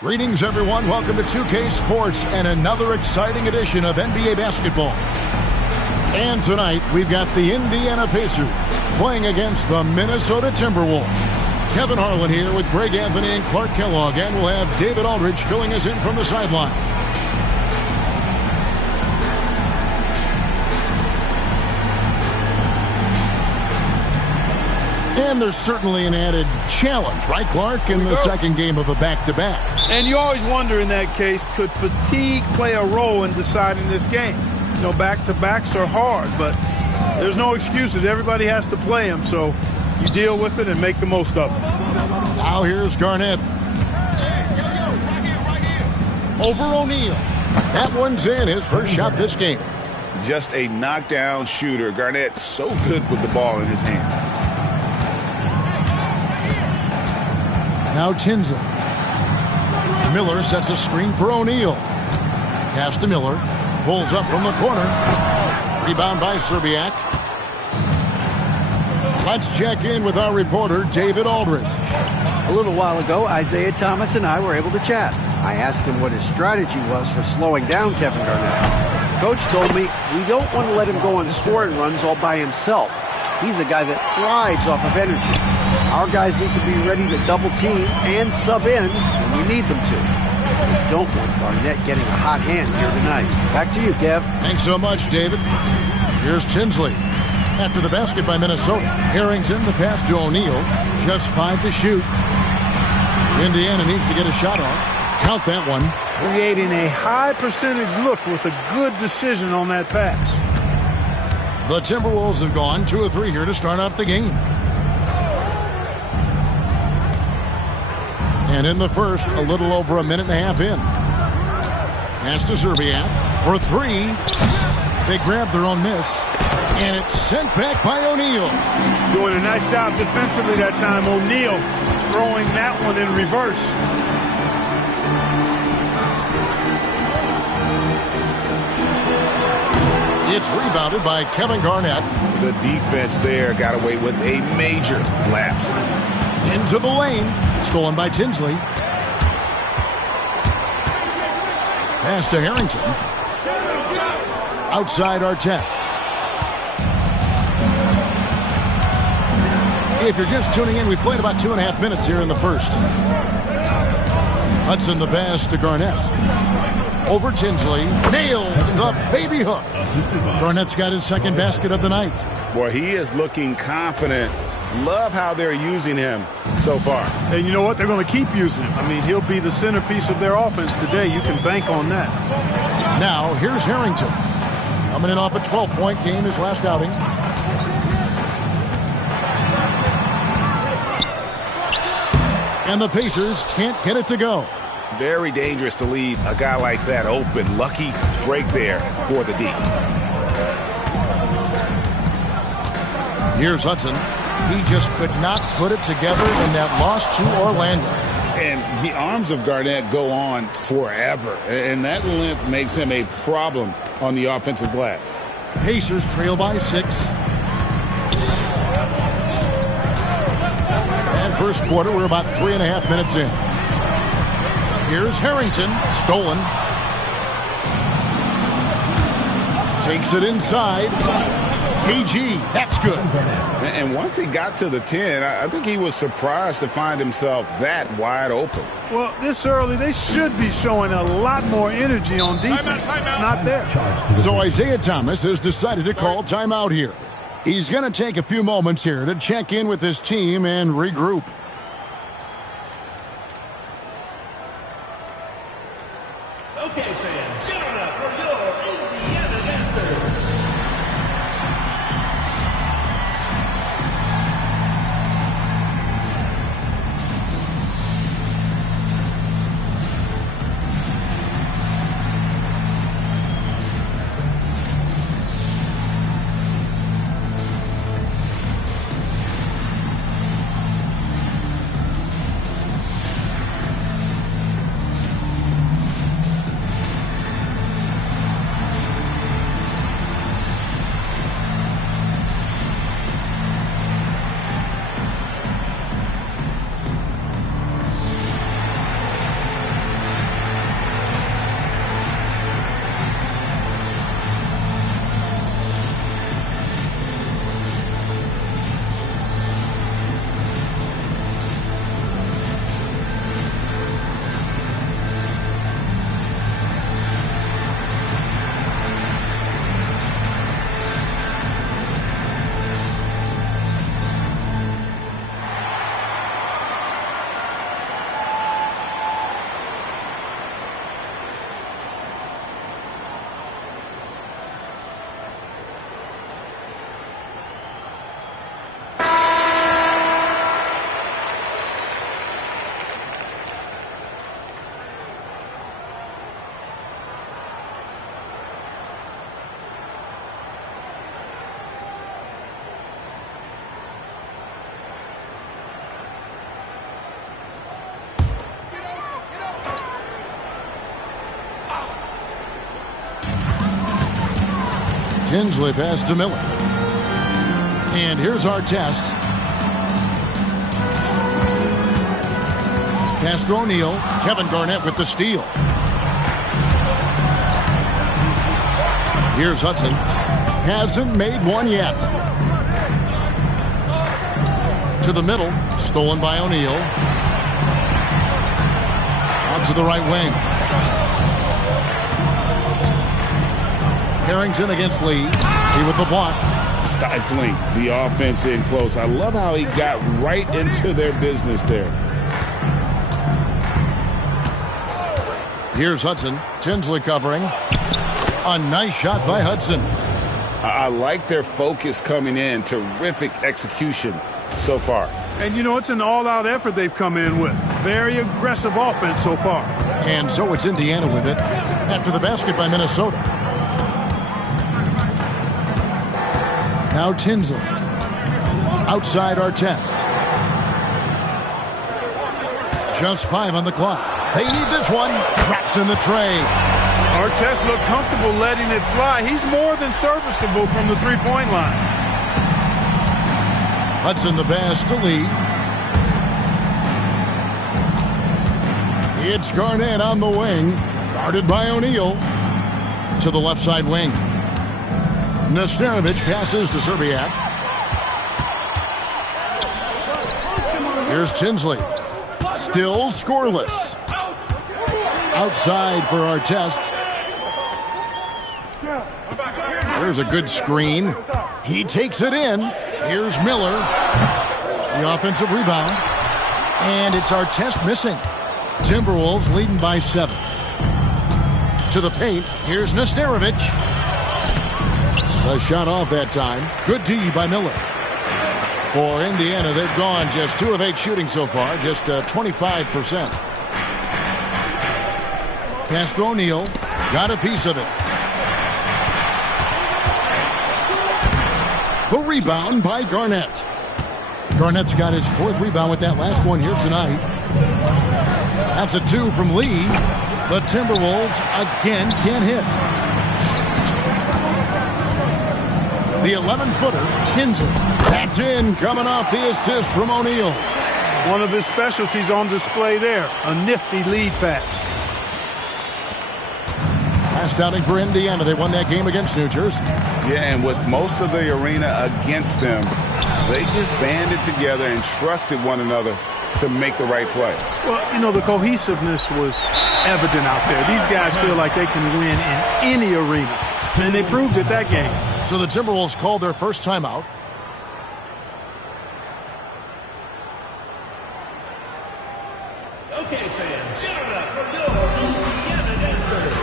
Greetings, everyone. Welcome to 2K Sports and another exciting edition of NBA basketball. And tonight, we've got the Indiana Pacers playing against the Minnesota Timberwolves. Kevin Harlan here with Greg Anthony and Clark Kellogg, and we'll have David Aldridge filling us in from the sideline. And there's certainly an added challenge, right, Clark, in the second game of a back-to-back. And you always wonder in that case, could fatigue play a role in deciding this game? You know, back-to-backs are hard, but there's no excuses. Everybody has to play them, so you deal with it and make the most of it. Now here's Garnett. Over O'Neal. That one's in, his first shot this game. Just a knockdown shooter. Garnett so good with the ball in his hands. Now Tinsley. Miller sets a screen for O'Neal. Pass to Miller. Pulls up from the corner. Rebound by Serbiak. Let's check in with our reporter, David Aldridge. A little while ago, Isaiah Thomas and I were able to chat. I asked him what his strategy was for slowing down Kevin Garnett. Coach told me we don't want to let him go on scoring runs all by himself. He's a guy that thrives off of energy. Our guys need to be ready to double team and sub in when we need them to. We don't want Garnett getting a hot hand here tonight. Back to you, Kev. Thanks so much, David. Here's Tinsley. After the basket by Minnesota, Harrington, the pass to O'Neal. Just 5 to shoot. Indiana needs to get a shot off. Count that one. Creating a high percentage look with a good decision on that pass. The Timberwolves have gone 2 of 3 here to start out the game. And in the first, a little over a minute and a half in. Pass to Serbiak for 3. They grab their own miss. And it's sent back by O'Neal. Doing a nice job defensively that time. O'Neal throwing that one in reverse. It's rebounded by Kevin Garnett. The defense there got away with a major lapse. Into the lane. Stolen by Tinsley. Pass to Harrington. Outside Artest. If you're just tuning in, we've played about 2.5 minutes here in the first. Hudson the pass to Garnett. Over Tinsley. Nails the baby hook. Garnett's got his second basket of the night. Boy, he is looking confident. Love how they're using him so far. And you know what? They're going to keep using him. I mean, he'll be the centerpiece of their offense today. You can bank on that. Now, here's Harrington. Coming in off a 12-point game his last outing. And the Pacers can't get it to go. Very dangerous to leave a guy like that open. Lucky break there for the D. Here's Hudson. He just could not put it together in that loss to Orlando. And the arms of Garnett go on forever. And that length makes him a problem on the offensive glass. Pacers trail by 6. And first quarter, we're about 3.5 minutes in. Here's Harrington. Stolen. Takes it inside. KG, that's good. And once he got to the 10, I think he was surprised to find himself that wide open. Well, this early, they should be showing a lot more energy on defense. It's not there. So Isaiah Thomas has decided to call timeout here. He's going to take a few moments here to check in with his team and regroup. Okay, fans, give it up for your Indiana dancers. Tinsley pass to Miller. And here's our test. Pass to O'Neal. Kevin Garnett with the steal. Here's Hudson. Hasn't made one yet. To the middle. Stolen by O'Neal. Out to the right wing. Harrington against Lee. He with the block. Stifling the offense in close. I love how he got right into their business there. Here's Hudson. Tinsley covering. A nice shot by Hudson. I like their focus coming in. Terrific execution so far. And, you know, it's an all-out effort they've come in with. Very aggressive offense so far. And so it's Indiana with it after the basket by Minnesota. Now Tinsley. Outside our test. Just 5 on the clock. They need this one. Traps in the tray. Artest looked comfortable letting it fly. He's more than serviceable from the three-point line. Hudson the pass to Lee. It's Garnett on the wing. Guarded by O'Neal. To the left side wing. Nesterovic passes to Serbiak. Here's Tinsley. Still scoreless. Outside for our test. There's a good screen. He takes it in. Here's Miller. The offensive rebound. And it's our test missing. Timberwolves leading by 7. To the paint. Here's Nesterovic. A shot off that time. Good D by Miller. For Indiana, they've gone just 2 of 8 shooting so far. Just 25%. Pass to O'Neal. Got a piece of it. The rebound by Garnett. Garnett's got his 4th rebound with that last one here tonight. That's a 2 from Lee. The Timberwolves again can't hit. The 11-footer, Tinsley. That's in, coming off the assist from O'Neal. One of his specialties on display there. A nifty lead pass. Last outing for Indiana. They won that game against New Jersey. Yeah, and with most of the arena against them, they just banded together and trusted one another to make the right play. Well, you know, the cohesiveness was evident out there. These guys feel like they can win in any arena, and they proved it that game. So the Timberwolves called their first timeout. Okay, fans, give it up for your Indiana dancers.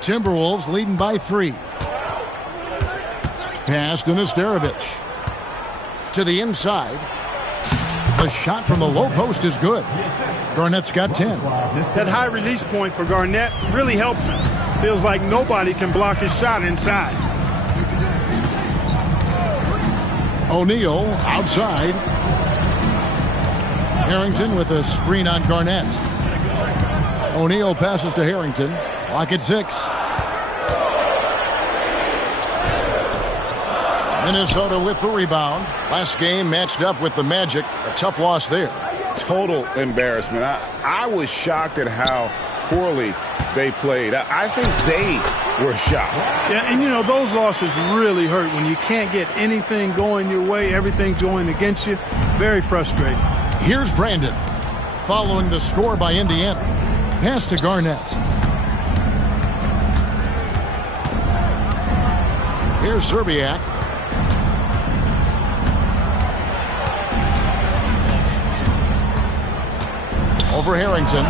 Timberwolves leading by 3. Pass to Nesterovic. To the inside. The shot from the low post is good. Garnett's got 10. That high release point for Garnett really helps him. Feels like nobody can block his shot inside. O'Neal outside. Harrington with a screen on Garnett. O'Neal passes to Harrington. Clock at 6. Minnesota with the rebound. Last game matched up with the Magic. A tough loss there. Total embarrassment. I was shocked at how poorly they played. I think they were shocked. Yeah, and you know, those losses really hurt when you can't get anything going your way, everything's going against you. Very frustrating. Here's Brandon. Following the score by Indiana. Pass to Garnett. Here's Serbiak. Over Harrington.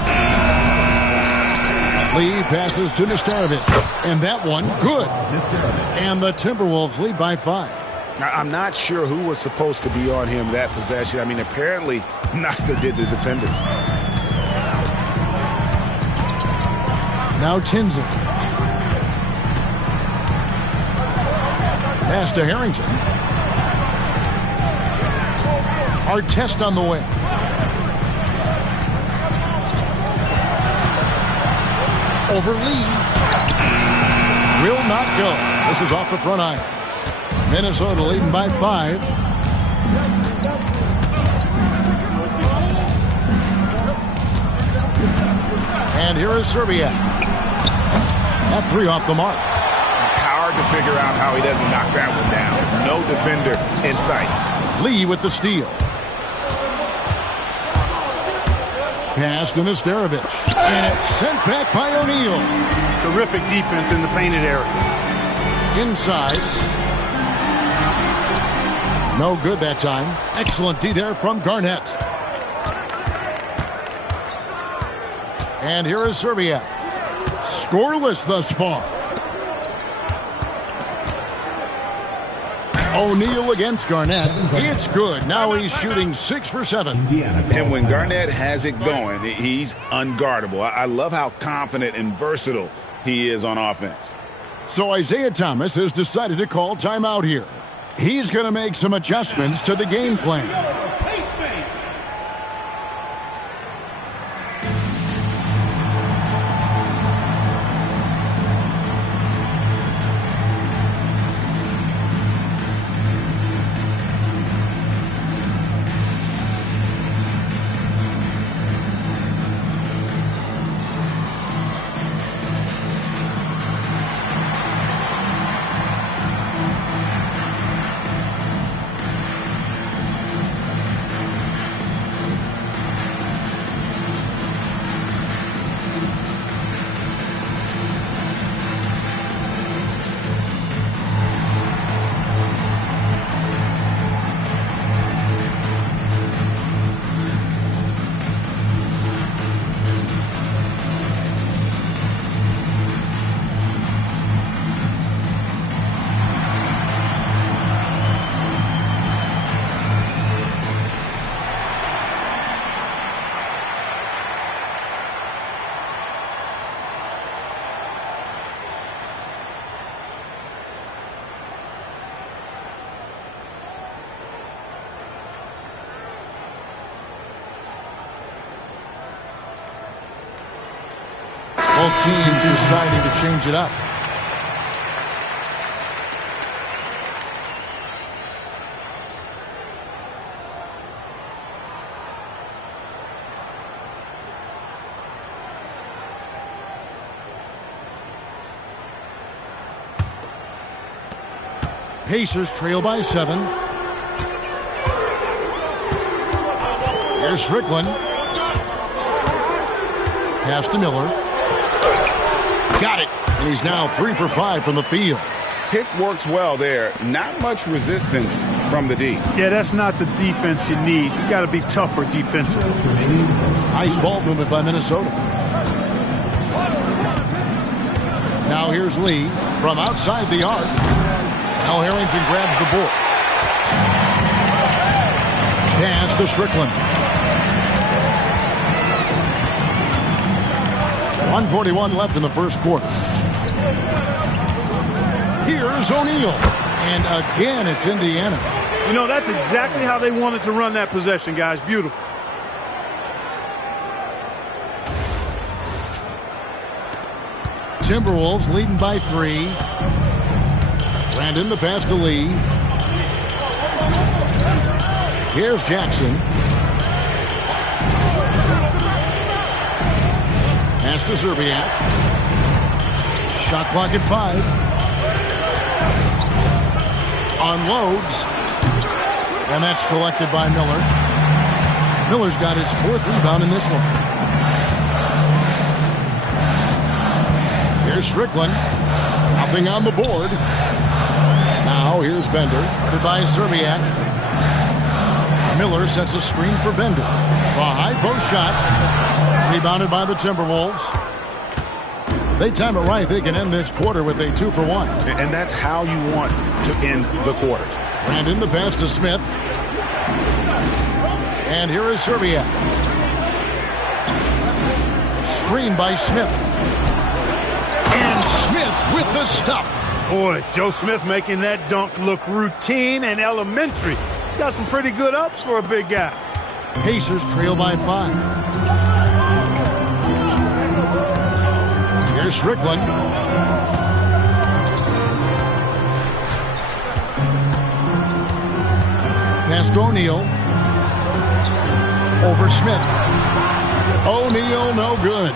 Lee passes to Nestarovic. And that one, good. And the Timberwolves lead by 5. I'm not sure who was supposed to be on him that possession. I mean, apparently neither did the defenders. Now Tinsley. Pass to Harrington. Artest on the way. Over Lee. Will not go. This is off the front iron. Minnesota leading by 5. And here is Serbia. That 3 off the mark. Hard to figure out how he doesn't knock that one down. No defender in sight. Lee with the steal. Pass to Nestarovic. And it's sent back by O'Neal. Terrific defense in the painted area. Inside. No good that time. Excellent D there from Garnett. And here is Serbia. Scoreless thus far. O'Neal against Garnett. It's good. Now he's shooting 6 for 7. And when Garnett has it going, he's unguardable. I love how confident and versatile he is on offense. So Isaiah Thomas has decided to call timeout here. He's going to make some adjustments to the game plan. Both teams deciding to change it up. Pacers trail by 7. Here's Strickland. Pass to Miller. Got it. And he's now 3 for 5 from the field. Pick works well there. Not much resistance from the D. Yeah, that's not the defense you need. You got to be tougher defensively. Nice ball movement by Minnesota. Now here's Lee from outside the arc. Now Harrington grabs the board. Pass to Strickland. 1:41 left in the first quarter. Here's O'Neal. And again, it's Indiana. You know, that's exactly how they wanted to run that possession, guys. Beautiful. Timberwolves leading by 3. Brandon the pass to Lee. Here's Jackson. Pass to Zerbiak. Shot clock at 5. Unloads. And that's collected by Miller. Miller's got his 4th rebound in this one. Here's Strickland. Nothing on the board. Now here's Bender. Guarded by Zerbiak. Miller sets a screen for Bender. A high post shot. Rebounded by the Timberwolves. They time it right. They can end this quarter with a 2-for-1. And that's how you want to end the quarters. Brandon the pass to Smith. And here is Zerbiak. Screen by Smith. And Smith with the stuff. Boy, Joe Smith making that dunk look routine and elementary. He's got some pretty good ups for a big guy. Pacers trail by 5. Here's Strickland. Pass to O'Neal. Over Smith. O'Neal no good.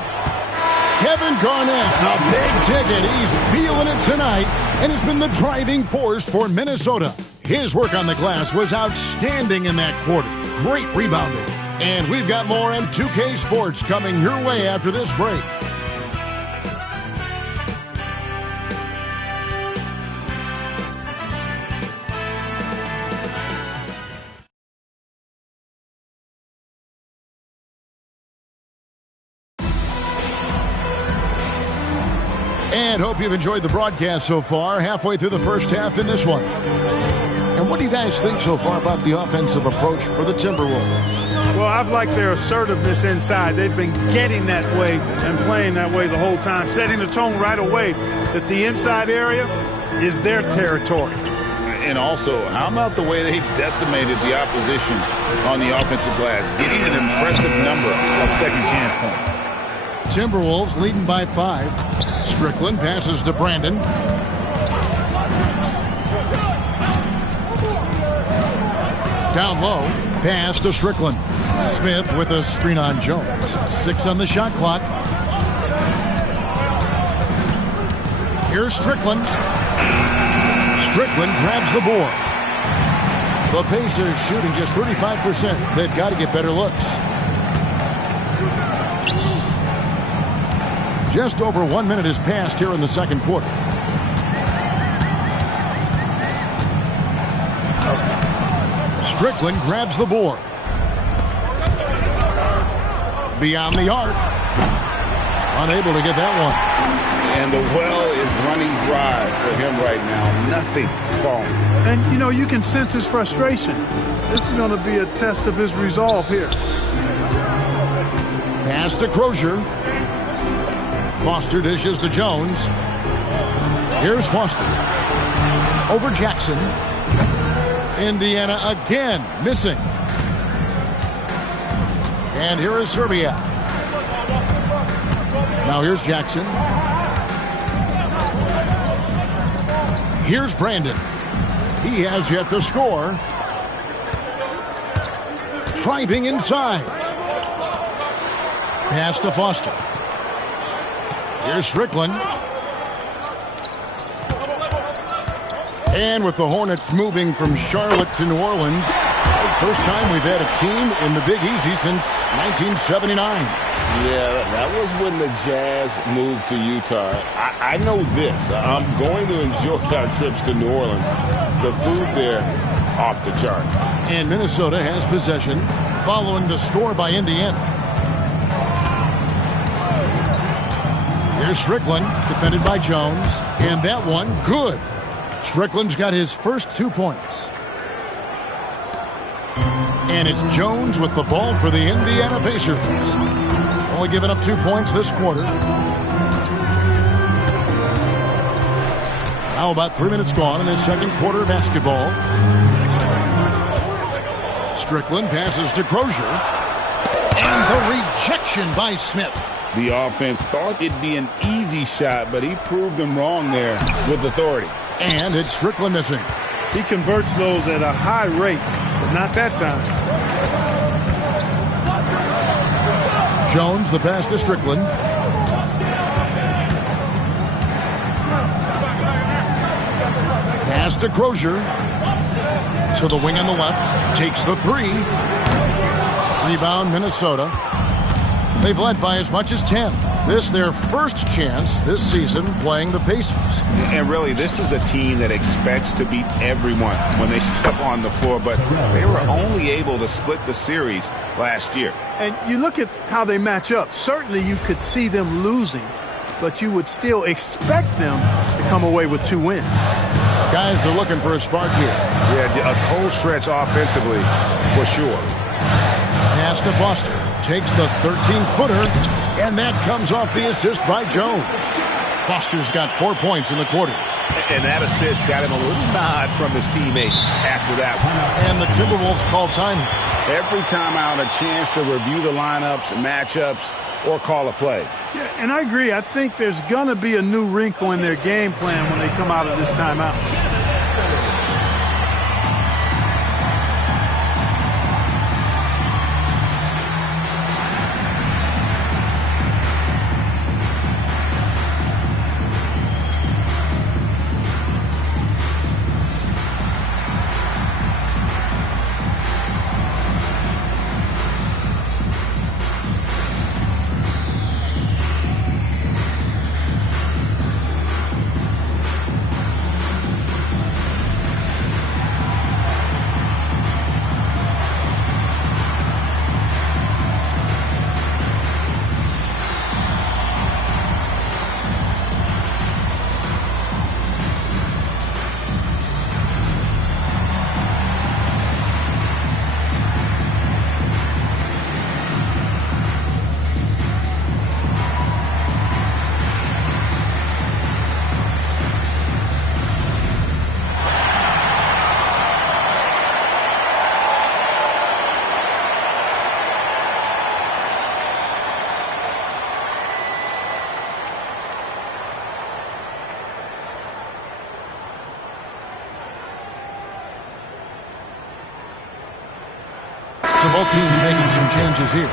Kevin Garnett, a big ticket. He's feeling it tonight and has been the driving force for Minnesota. His work on the glass was outstanding in that quarter. Great rebounding. And we've got more on 2K Sports coming your way after this break. And hope you've enjoyed the broadcast so far. Halfway through the first half in this one. And what do you guys think so far about the offensive approach for the Timberwolves? Well, I've liked their assertiveness inside. They've been getting that way and playing that way the whole time, setting the tone right away that the inside area is their territory. And also, how about the way they decimated the opposition on the offensive glass, getting an impressive number of second chance points. Timberwolves leading by 5. Strickland passes to Brandon. Down low, pass to Strickland. Smith with a screen on Jones. 6 on the shot clock. Here's Strickland. Strickland grabs the board. The Pacers shooting just 35%. They've got to get better looks. Just over 1 minute has passed here in the second quarter. Strickland grabs the board. Beyond the arc. Unable to get that one. And the well is running dry for him right now. Nothing falling. And, you know, you can sense his frustration. This is going to be a test of his resolve here. Pass to Crozier. Foster dishes to Jones. Here's Foster. Over Jackson. Indiana again missing. And here is Zerbiak. Now here's Jackson. Here's Brandon. He has yet to score. Driving inside. Pass to Foster. Here's Strickland. And with the Hornets moving from Charlotte to New Orleans, the first time we've had a team in the Big Easy since 1979. Yeah, that was when the Jazz moved to Utah. I know this. I'm going to enjoy our trips to New Orleans. The food there, off the chart. And Minnesota has possession following the score by Indiana. Here's Strickland, defended by Jones. And that one, good. Strickland's got his first 2 points. And it's Jones with the ball for the Indiana Pacers. Only giving up 2 points this quarter. Now about 3 minutes gone in this second quarter of basketball. Strickland passes to Crozier. And the rejection by Smith. The offense thought it'd be an easy shot, but he proved them wrong there with authority. And it's Strickland missing. He converts those at a high rate, but not that time. Jones, the pass to Strickland. Pass to Crozier. To the wing on the left. Takes the three. Rebound, Minnesota. They've led by as much as 10. This their first chance this season playing the Pacers. And really, this is a team that expects to beat everyone when they step on the floor, but they were only able to split the series last year. And you look at how they match up. Certainly you could see them losing, but you would still expect them to come away with 2 wins. Guys are looking for a spark here. Yeah, a cold stretch offensively for sure. Pass to Foster. Takes the 13-footer, and that comes off the assist by Jones. Foster's got 4 points in the quarter. And that assist got him a little nod from his teammate after that one. And the Timberwolves call time. Every time out, a chance to review the lineups, matchups, or call a play. Yeah, and I agree. I think there's going to be a new wrinkle in their game plan when they come out of this timeout. So both teams making some changes here.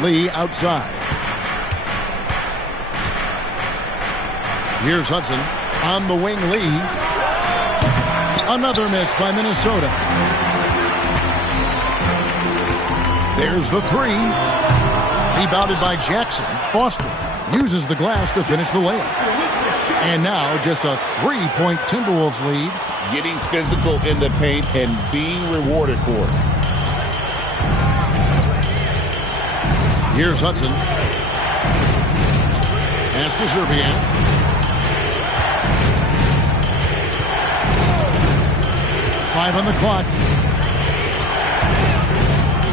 Lee outside. Here's Hudson on the wing. Lee. Another miss by Minnesota. There's the three. Rebounded by Jackson. Foster uses the glass to finish the layup. And now just a 3-point Timberwolves lead. Getting physical in the paint and being rewarded for it. Here's Hudson. Pass to Zerbiak. Five on the clock.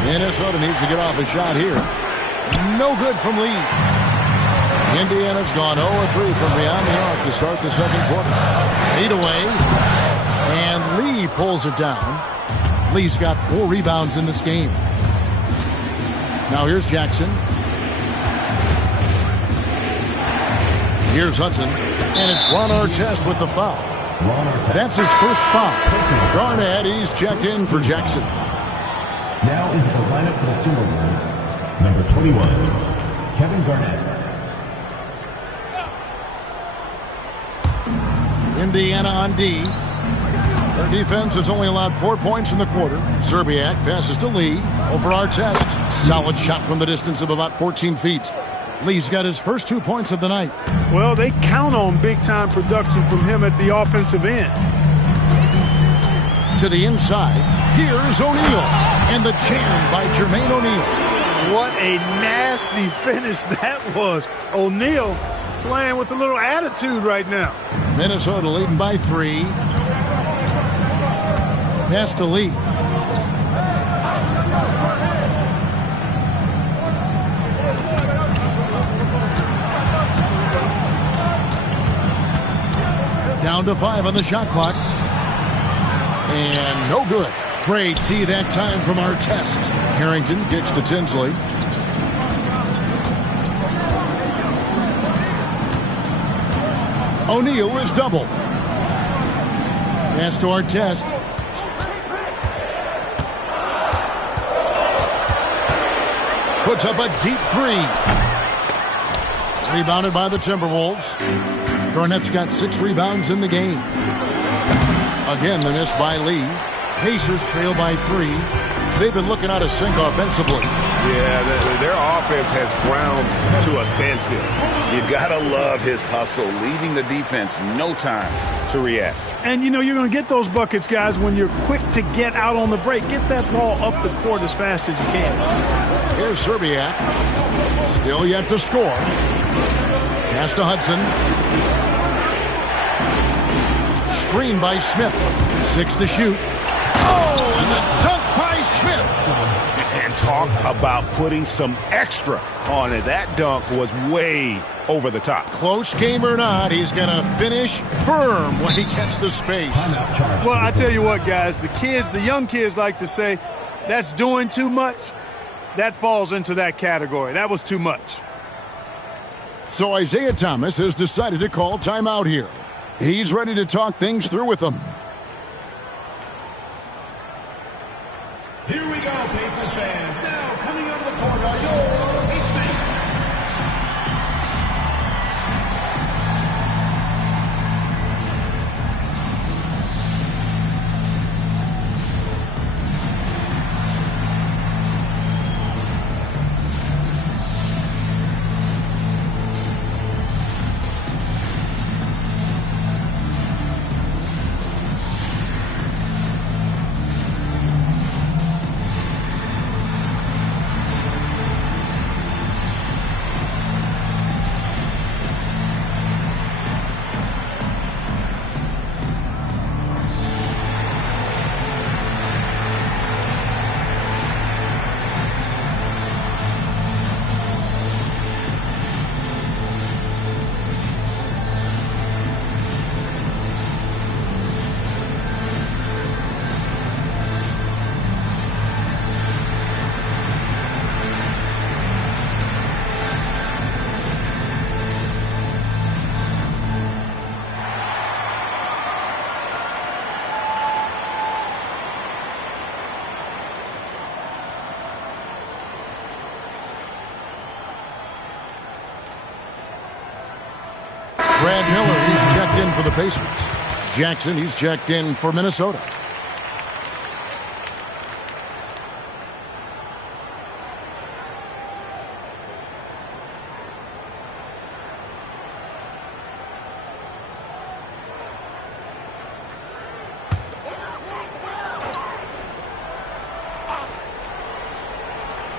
Minnesota needs to get off a shot here. No good from Lee. Indiana's gone 0-3 from beyond the arc to start the second quarter. 8 away. And Lee pulls it down. Lee's got 4 rebounds in this game. Now here's Jackson. Here's Hudson. And it's Ron Artest with the foul. That's his first foul. Garnett, he's checked in for Jackson. Now into the lineup for the Timberwolves, number 21, Kevin Garnett. Indiana on D. Their defense has only allowed 4 points in the quarter. Zerbiak passes to Lee. Over Artest. Solid shot from the distance of about 14 feet. Lee's got his first 2 points of the night. Well, they count on big-time production from him at the offensive end. To the inside, here's O'Neal. And the jam by Jermaine O'Neal. What a nasty finish that was. O'Neal playing with a little attitude right now. Minnesota leading by 3. Pass to Lee. Down to 5 on the shot clock. And no good. Great D that time from Artest. Harrington kicks to Tinsley. O'Neal is double. Pass to Artest. Puts up a deep 3. Rebounded by the Timberwolves. Garnett's got 6 rebounds in the game. Again, the miss by Lee. Pacers trail by 3. They've been looking out of sync offensively. Yeah, their offense has ground to a standstill. You gotta love his hustle, leaving the defense no time to react. And, you know, you're going to get those buckets, guys, when you're quick to get out on the break. Get that ball up the court as fast as you can. Here's Serbiak. Still yet to score. Pass to Hudson. Screen by Smith. 6 to shoot. Oh, and the dunk by Smith. And talk about putting some extra on it. That dunk was way over the top. Close game or not, he's going to finish firm when he gets the space. Well, I tell you what, guys, the young kids like to say, that's doing too much. That falls into that category. That was too much. So Isaiah Thomas has decided to call timeout here. He's ready to talk things through with them. Here we go, Pacers fans. Now coming out of the court are your Ace Mates. Brad Miller, he's checked in for the Pacers. Jackson, he's checked in for Minnesota.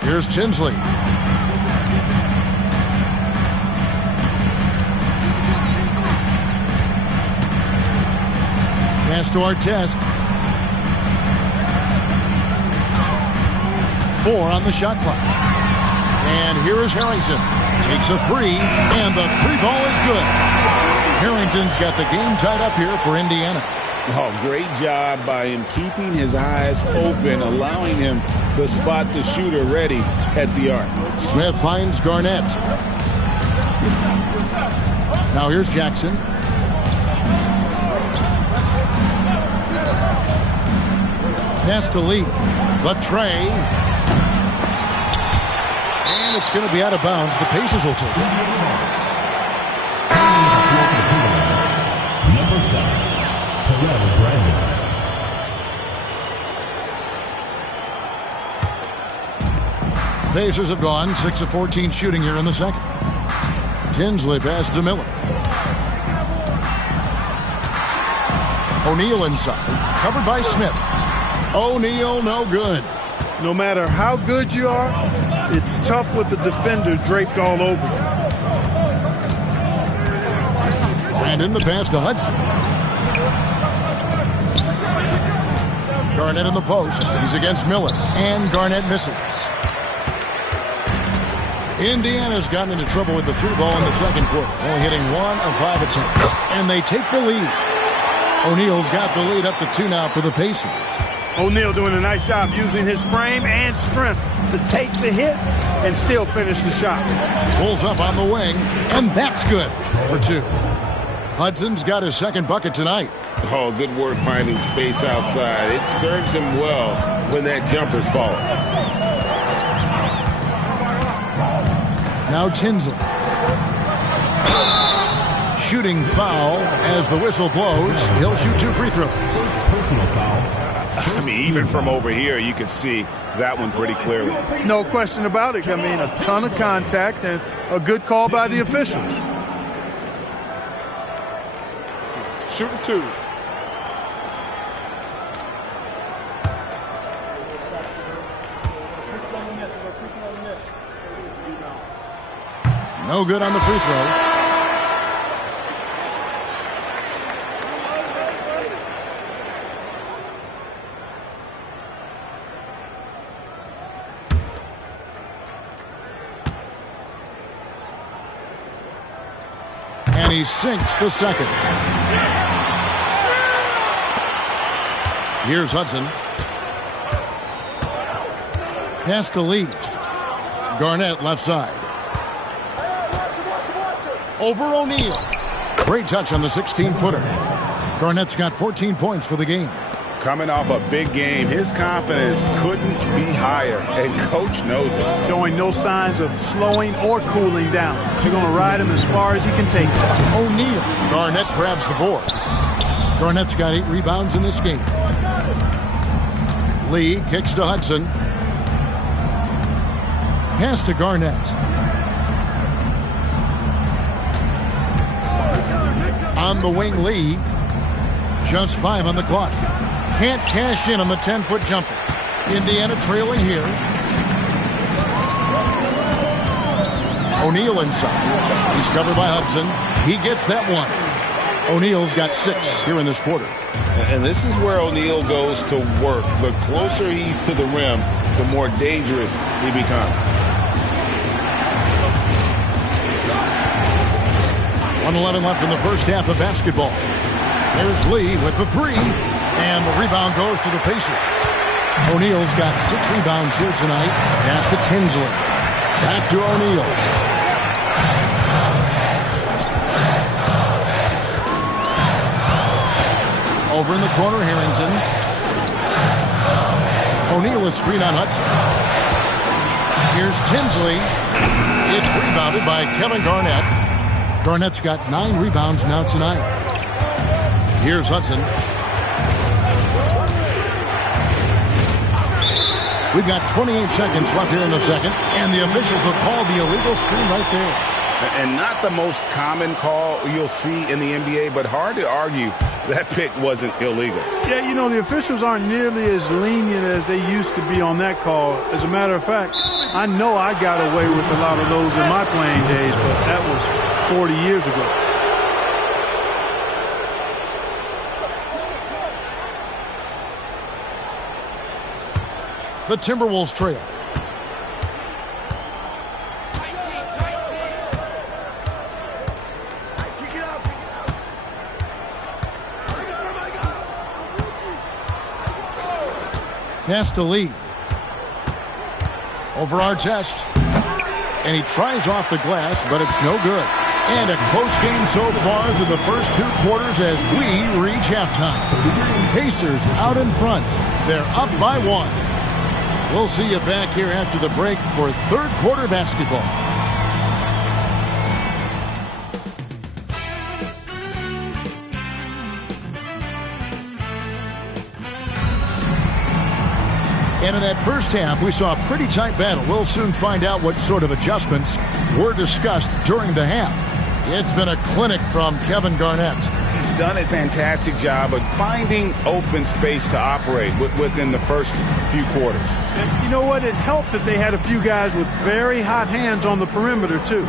Here's Tinsley. Pass to Artest. 4 on the shot clock. And here is Harrington. Takes a 3, and the 3-ball is good. Harrington's got the game tied up here for Indiana. Oh, great job by him keeping his eyes open, allowing him to spot the shooter ready at the arc. Smith finds Garnett. Now here's Jackson. Pass to Lee. The tray. And it's going to be out of bounds. The Pacers will take it. Number 7, Terrell Brandon. Pacers have gone 6 of 14 shooting here in the second. Tinsley pass to Miller. O'Neal inside, covered by Smith. O'Neal no good. No matter how good you are, it's tough with the defender draped all over you. And in the pass to Hudson. Garnett in the post. He's against Miller. And Garnett misses. Indiana's gotten into trouble with the three ball in the second quarter. Only hitting 1 of 5 attempts. And they take the lead. O'Neal's got the lead up to 2 now for the Pacers. O'Neal doing a nice job using his frame and strength to take the hit and still finish the shot. Pulls up on the wing, and that's good for 2. Hudson's got his second bucket tonight. Oh, good work finding space outside. It serves him well when that jumper's falling. Now Tinsley. Shooting foul as the whistle blows. He'll shoot 2 free throws. Personal foul. I mean, even from over here, you can see that one pretty clearly. No question about it. I mean, a ton of contact and a good call by the officials. Shooting 2. No good on the free throw. And he sinks the second. Here's Hudson. Pass to Lee. Garnett left side. Over O'Neal. Great touch on the 16-footer. Garnett's got 14 points for the game. Coming off a big game, his confidence couldn't be higher, and coach knows it. Showing no signs of slowing or cooling down. You're going to ride him as far as he can take it. O'Neal. Garnett grabs the board. Garnett's got 8 rebounds in this game. Lee kicks to Hudson. Pass to Garnett. On the wing, Lee. Just 5 on the clock. Can't cash in on the 10-foot jumper. Indiana trailing here. O'Neal inside. He's covered by Hudson. He gets that one. O'Neal's got 6 here in this quarter. And this is where O'Neal goes to work. The closer he's to the rim, the more dangerous he becomes. 1:11 left in the first half of basketball. There's Lee with the 3, and the rebound goes to the Pacers. O'Neal's got 6 rebounds here tonight. Pass to Tinsley. Back to O'Neal. Over in the corner, Harrington. O'Neal is screen on Hudson. Here's Tinsley. It's rebounded by Kevin Garnett. Garnett's got 9 rebounds now tonight. Here's Hudson. We've got 28 seconds left here in the second, and the officials have called the illegal screen right there. And not the most common call you'll see in the NBA, but hard to argue that pick wasn't illegal. Yeah, you know, the officials aren't nearly as lenient as they used to be on that call. As a matter of fact, I know I got away with a lot of those in my playing days, but that was 40 years ago. The Timberwolves trail. Pass to Lee. Over Artest. And he tries off the glass, but it's no good. And a close game so far through the first 2 quarters as we reach halftime. Pacers out in front. They're up by 1. We'll see you back here after the break for third quarter basketball. And in that first half, we saw a pretty tight battle. We'll soon find out what sort of adjustments were discussed during the half. It's been a clinic from Kevin Garnett. He's done a fantastic job of finding open space to operate within the first few quarters. And you know what? It helped that they had a few guys with very hot hands on the perimeter, too.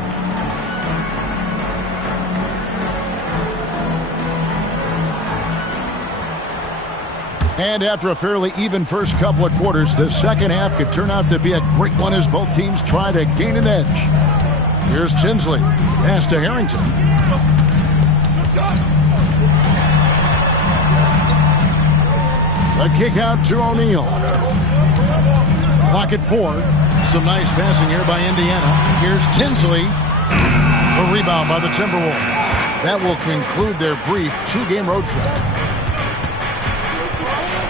And after a fairly even first couple of quarters, the second half could turn out to be a great one as both teams try to gain an edge. Here's Tinsley. Pass to Harrington. A kick out to O'Neal. Clock at 4. Some nice passing here by Indiana. Here's Tinsley. A rebound by the Timberwolves. That will conclude their brief 2-game road trip.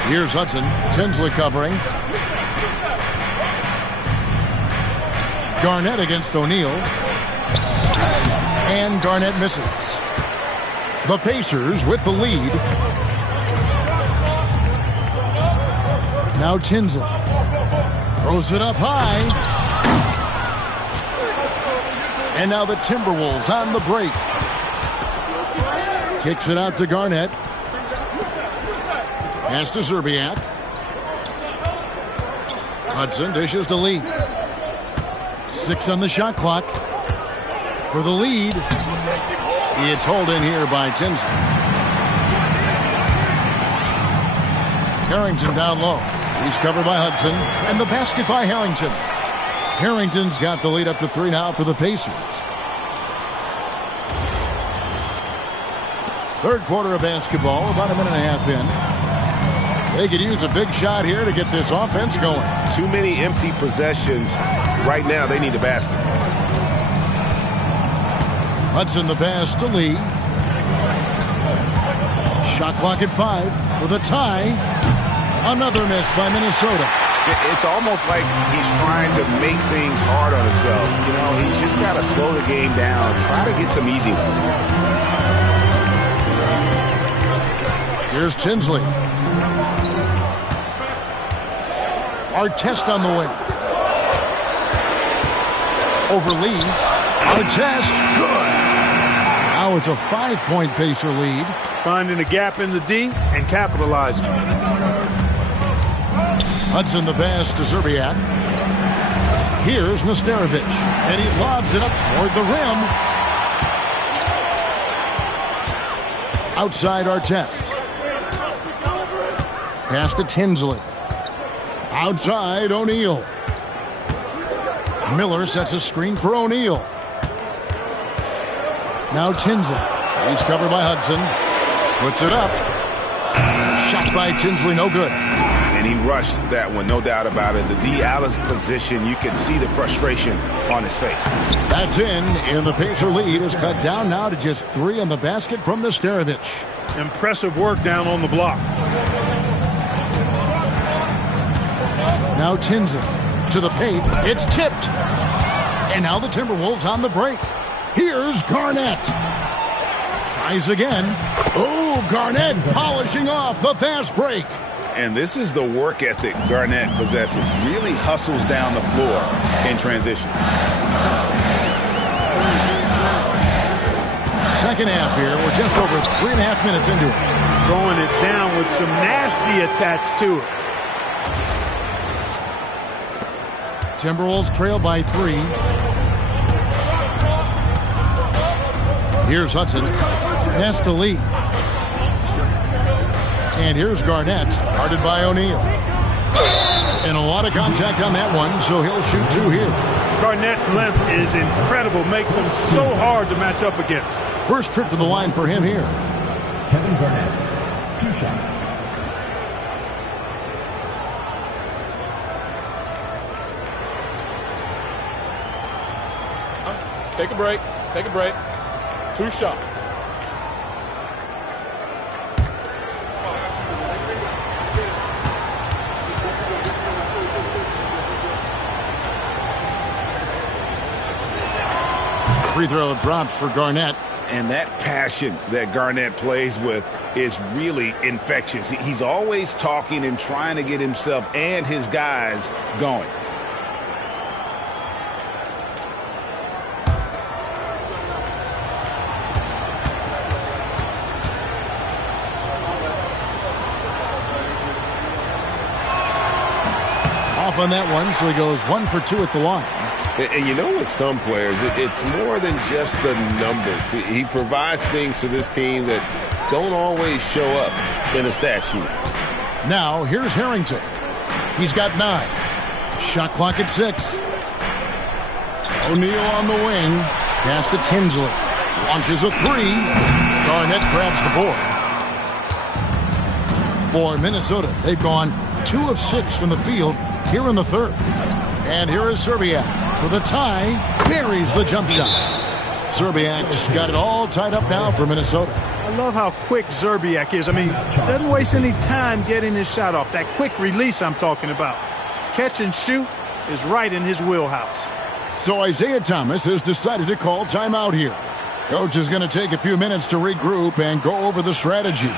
Here's Hudson. Tinsley covering. Garnett against O'Neal. And Garnett misses. The Pacers with the lead. Now Tinsley. Throws it up high. And now the Timberwolves on the break. Kicks it out to Garnett. Pass to Zerbiak. Hudson dishes to Lee. 6 on the shot clock. For the lead. It's hauled in here by Tinsley. Harrington down low. He's covered by Hudson. And the basket by Harrington. Harrington's got the lead up to 3 now for the Pacers. Third quarter of basketball, about a minute and a half in. They could use a big shot here to get this offense going. Too many empty possessions. Right now, they need a basket. Hudson the pass to Lee. Shot clock at 5 for the tie. Another miss by Minnesota. It's almost like he's trying to make things hard on himself. You know, he's just got to slow the game down. Try to get some easy ones. Here's Tinsley. Artest on the way. Over Lee. Artest. Good. Now it's a 5-point Pacer lead. Finding a gap in the D and capitalizing. Hudson the pass to Zerbiak. Here's Nesterovic. And he lobs it up toward the rim. Outside Artest. Pass to Tinsley. Outside O'Neal. Miller sets a screen for O'Neal. Now Tinsley. He's covered by Hudson. Puts it up. Shot by Tinsley, no good. And he rushed that one, no doubt about it. The D out of position, you can see the frustration on his face. That's in, and the Pacer lead is cut down now to just 3 on the basket from Nesterovic. Impressive work down on the block. Now Tinsley to the paint. It's tipped. And now the Timberwolves on the break. Here's Garnett. Tries again. Oh, Garnett polishing off the fast break. And this is the work ethic Garnett possesses. Really hustles down the floor in transition. Second half here. We're just over 3.5 minutes into it. Throwing it down with some nasty attached to it. Timberwolves trail by 3. Here's Hudson. Pass to Lee. And here's Garnett, guarded by O'Neal. And a lot of contact on that one, so he'll shoot 2 here. Garnett's length is incredible. Makes him so hard to match up against. First trip to the line for him here. Kevin Garnett, 2 shots. Take a break. Take a break. 2 shots. Free throw drops for Garnett. And that passion that Garnett plays with is really infectious. He's always talking and trying to get himself and his guys going. Off on that one, so he goes 1 for 2 at the line. And you know, with some players, it's more than just the numbers. He provides things for this team that don't always show up in a stat sheet. Now, here's Harrington. He's got 9. Shot clock at 6. O'Neal on the wing. Pass to Tinsley. Launches a 3. Garnett grabs the board. For Minnesota, they've gone 2 of 6 from the field here in the third. And here is Serbiak for the tie. Buries the jump shot. Serbiak's got it all tied up now for Minnesota. I love how quick Serbiak is. I mean, doesn't waste any time getting his shot off. That quick release I'm talking about. Catch and shoot is right in his wheelhouse. So Isaiah Thomas has decided to call timeout here. Coach is going to take a few minutes to regroup and go over the strategy.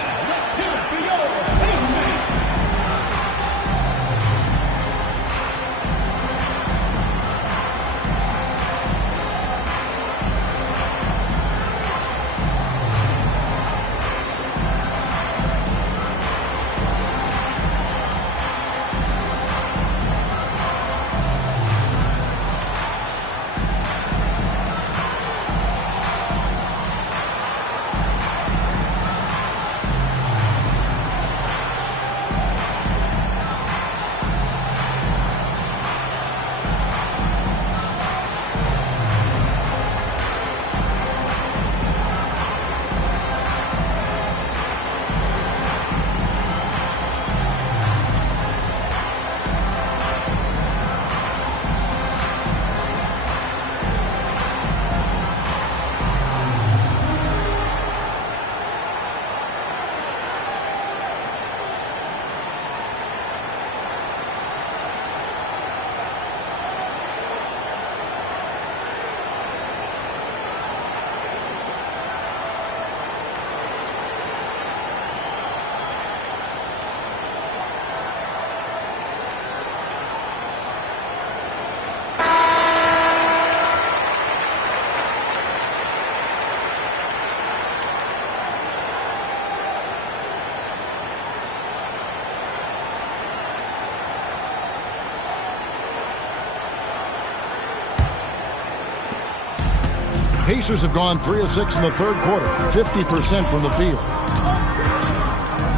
Pacers have gone 3 of 6 in the third quarter, 50% from the field.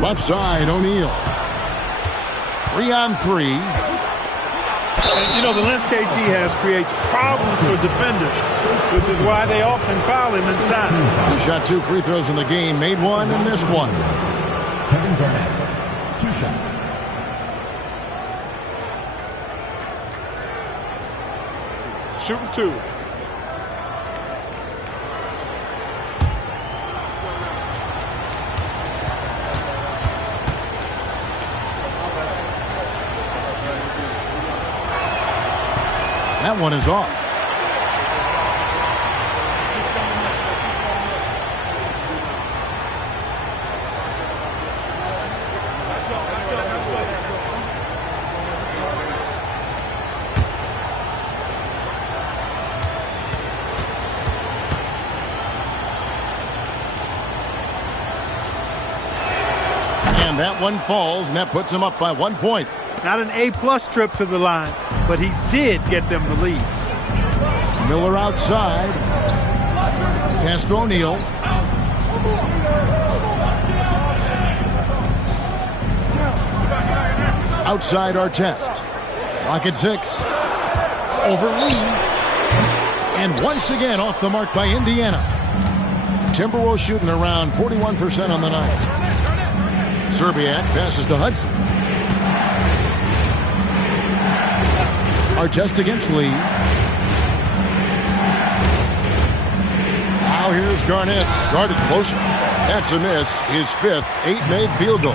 Left side, O'Neal. 3 on 3. And, you know, the length KG has creates problems for defenders, which is why they often foul him inside. He shot 2 free throws in the game, made 1 and missed 1. Kevin Garnett, 2 shots. Shooting 2. That one is off. And that one falls, and that puts him up by 1 point. Not an A-plus trip to the line, but he did get them the lead. Miller outside. Pass to O'Neal. Outside Artest. Clock at 6. Over Lee. And once again off the mark by Indiana. Timberwolves shooting around 41% on the night. Serbiak passes to Hudson. Artest against Lee. Now here's Garnett. Guarded closer. That's a miss. His 5th 8 made field goal.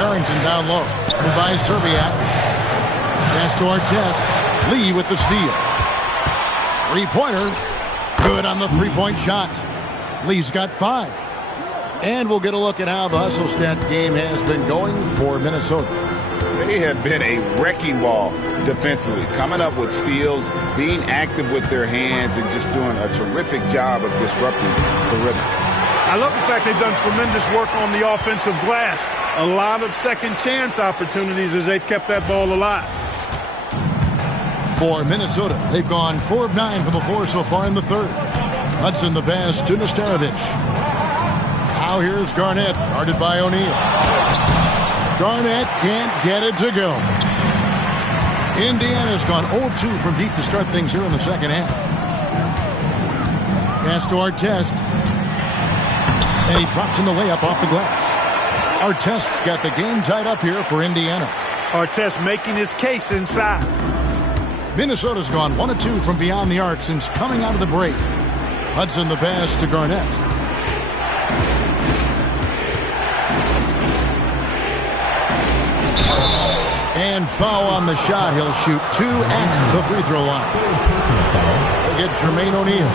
Harrington down low. By Serbiak. Pass to Artest. Lee with the steal. Three-pointer. Good on the three-point shot. Lee's got 5. And we'll get a look at how the hustle stat game has been going for Minnesota. They have been a wrecking ball defensively, coming up with steals, being active with their hands, and just doing a terrific job of disrupting the rhythm. I love the fact they've done tremendous work on the offensive glass. A lot of second chance opportunities as they've kept that ball alive. For Minnesota, they've gone 4 of 9 from the floor so far in the third. Hudson the pass to Nesterovic. Now here's Garnett, guarded by O'Neal. Garnett can't get it to go. Indiana's gone 0-2 from deep to start things here in the second half. Pass to Artest. And he drops in the layup off the glass. Artest's got the game tied up here for Indiana. Artest making his case inside. Minnesota's gone 1 of 2 from beyond the arc since coming out of the break. Hudson the pass to Garnett. And foul on the shot. He'll shoot 2 at the free throw line. They get Jermaine O'Neal.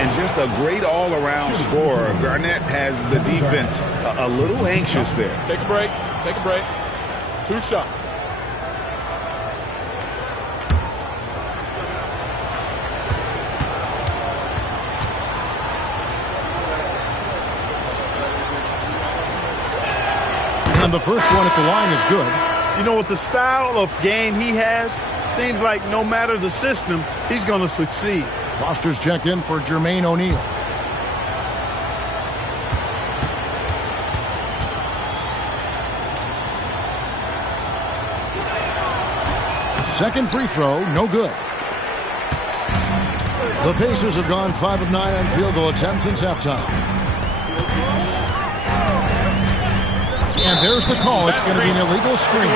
And just a great all-around scorer. Garnett has the defense a little anxious there. Take a break. Take a break. 2 shots. And the first one at the line is good. You know, with the style of game he has, seems like no matter the system, he's going to succeed. Foster's checked in for Jermaine O'Neal. Second free throw, no good. The Pacers have gone 5 of 9 on field goal attempts since halftime. And there's the call. It's going to be an illegal screen.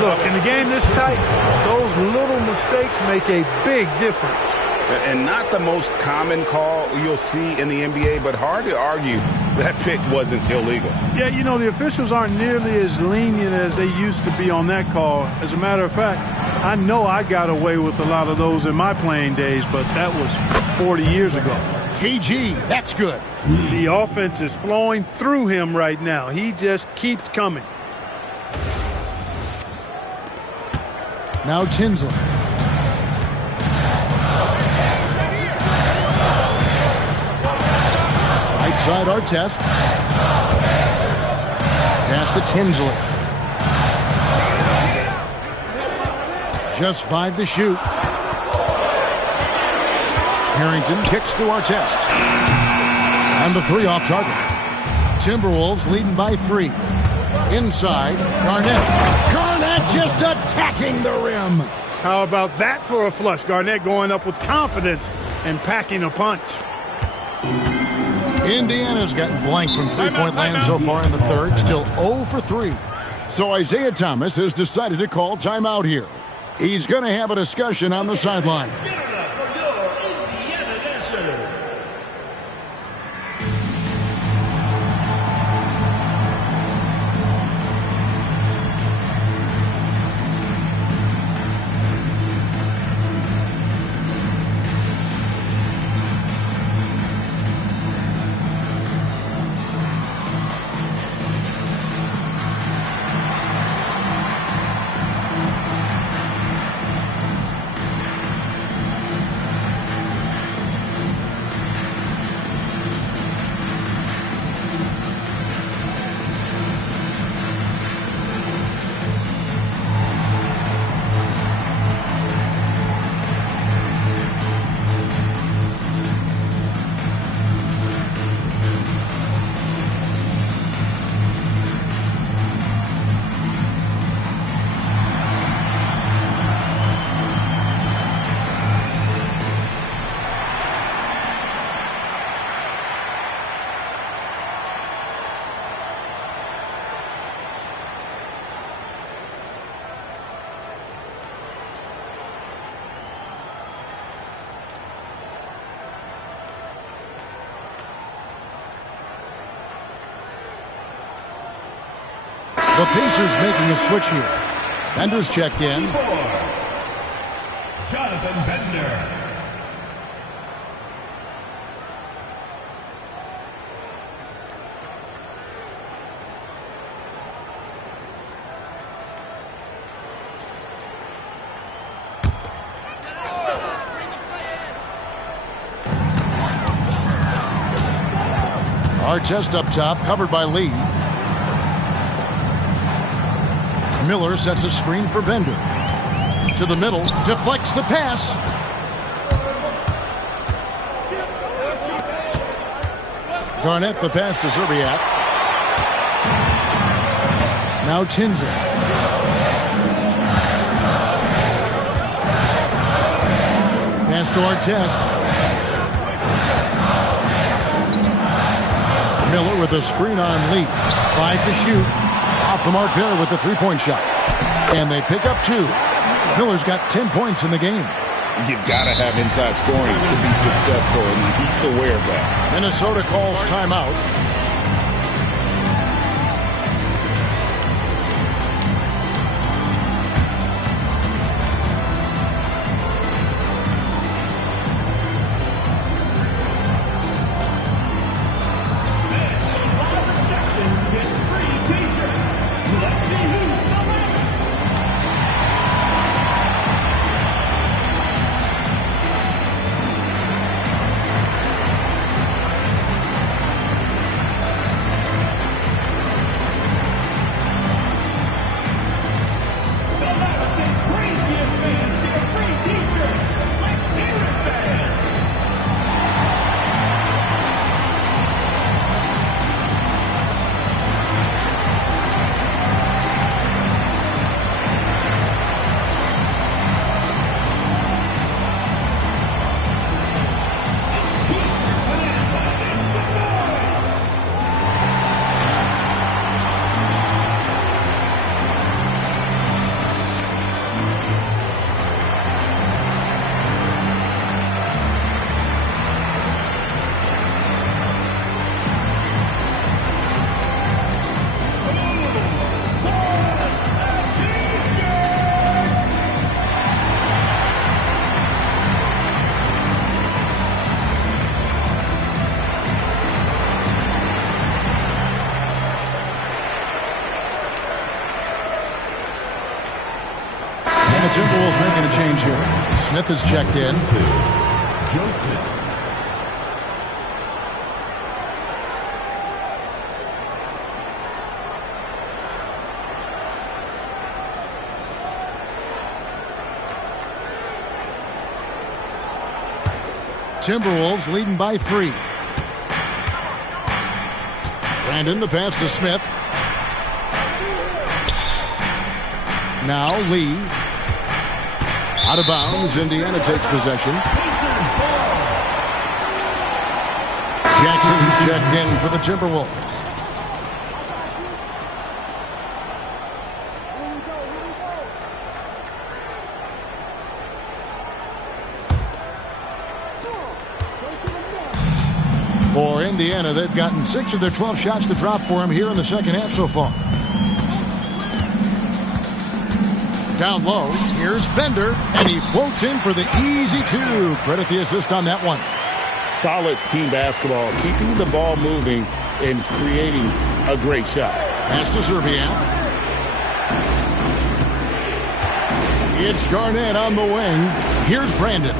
Look, in a game this tight, those little mistakes make a big difference. And not the most common call you'll see in the NBA, but hard to argue that pick wasn't illegal. Yeah, you know, the officials aren't nearly as lenient as they used to be on that call. As a matter of fact, I know I got away with a lot of those in my playing days, but that was 40 years ago. KG, that's good. The offense is flowing through him right now. He just keeps coming. Now Tinsley. Right side Artest. Pass to Tinsley. Just 5 to shoot. Harrington kicks to Artest. And the 3 off target. Timberwolves leading by 3. Inside, Garnett. Garnett just attacking the rim. How about that for a flush? Garnett going up with confidence and packing a punch. Indiana's gotten blanked from three-point land so far in the third. Still 0 for 3. So Isaiah Thomas has decided to call timeout here. He's going to have a discussion on the sideline. The Pacers making a switch here. Bender's checked in. Jonathan Bender. Artest up top, covered by Lee. Miller sets a screen for Bender. To the middle, deflects the pass. Garnett the pass to Zerbiak. Now Tinsley. Pass to Artest. Miller with a screen on Lee. 5 to shoot. Off the mark there with the three-point shot. And they pick up 2. Miller's got 10 points in the game. You've got to have inside scoring to be successful, and he's aware of that. Minnesota calls timeout. Timberwolves making a change here. Smith is checked in. Joe Smith. Timberwolves leading by 3. Brandon the pass to Smith. Now Lee. Out of bounds. Indiana takes possession. Jackson's checked in for the Timberwolves. For Indiana, they've gotten 6 of their 12 shots to drop for him here in the second half so far. Down low, here's Bender, and he floats in for the easy 2. Credit the assist on that one. Solid team basketball, keeping the ball moving and creating a great shot. Pass to Zerbiak. It's Garnett on the wing. Here's Brandon.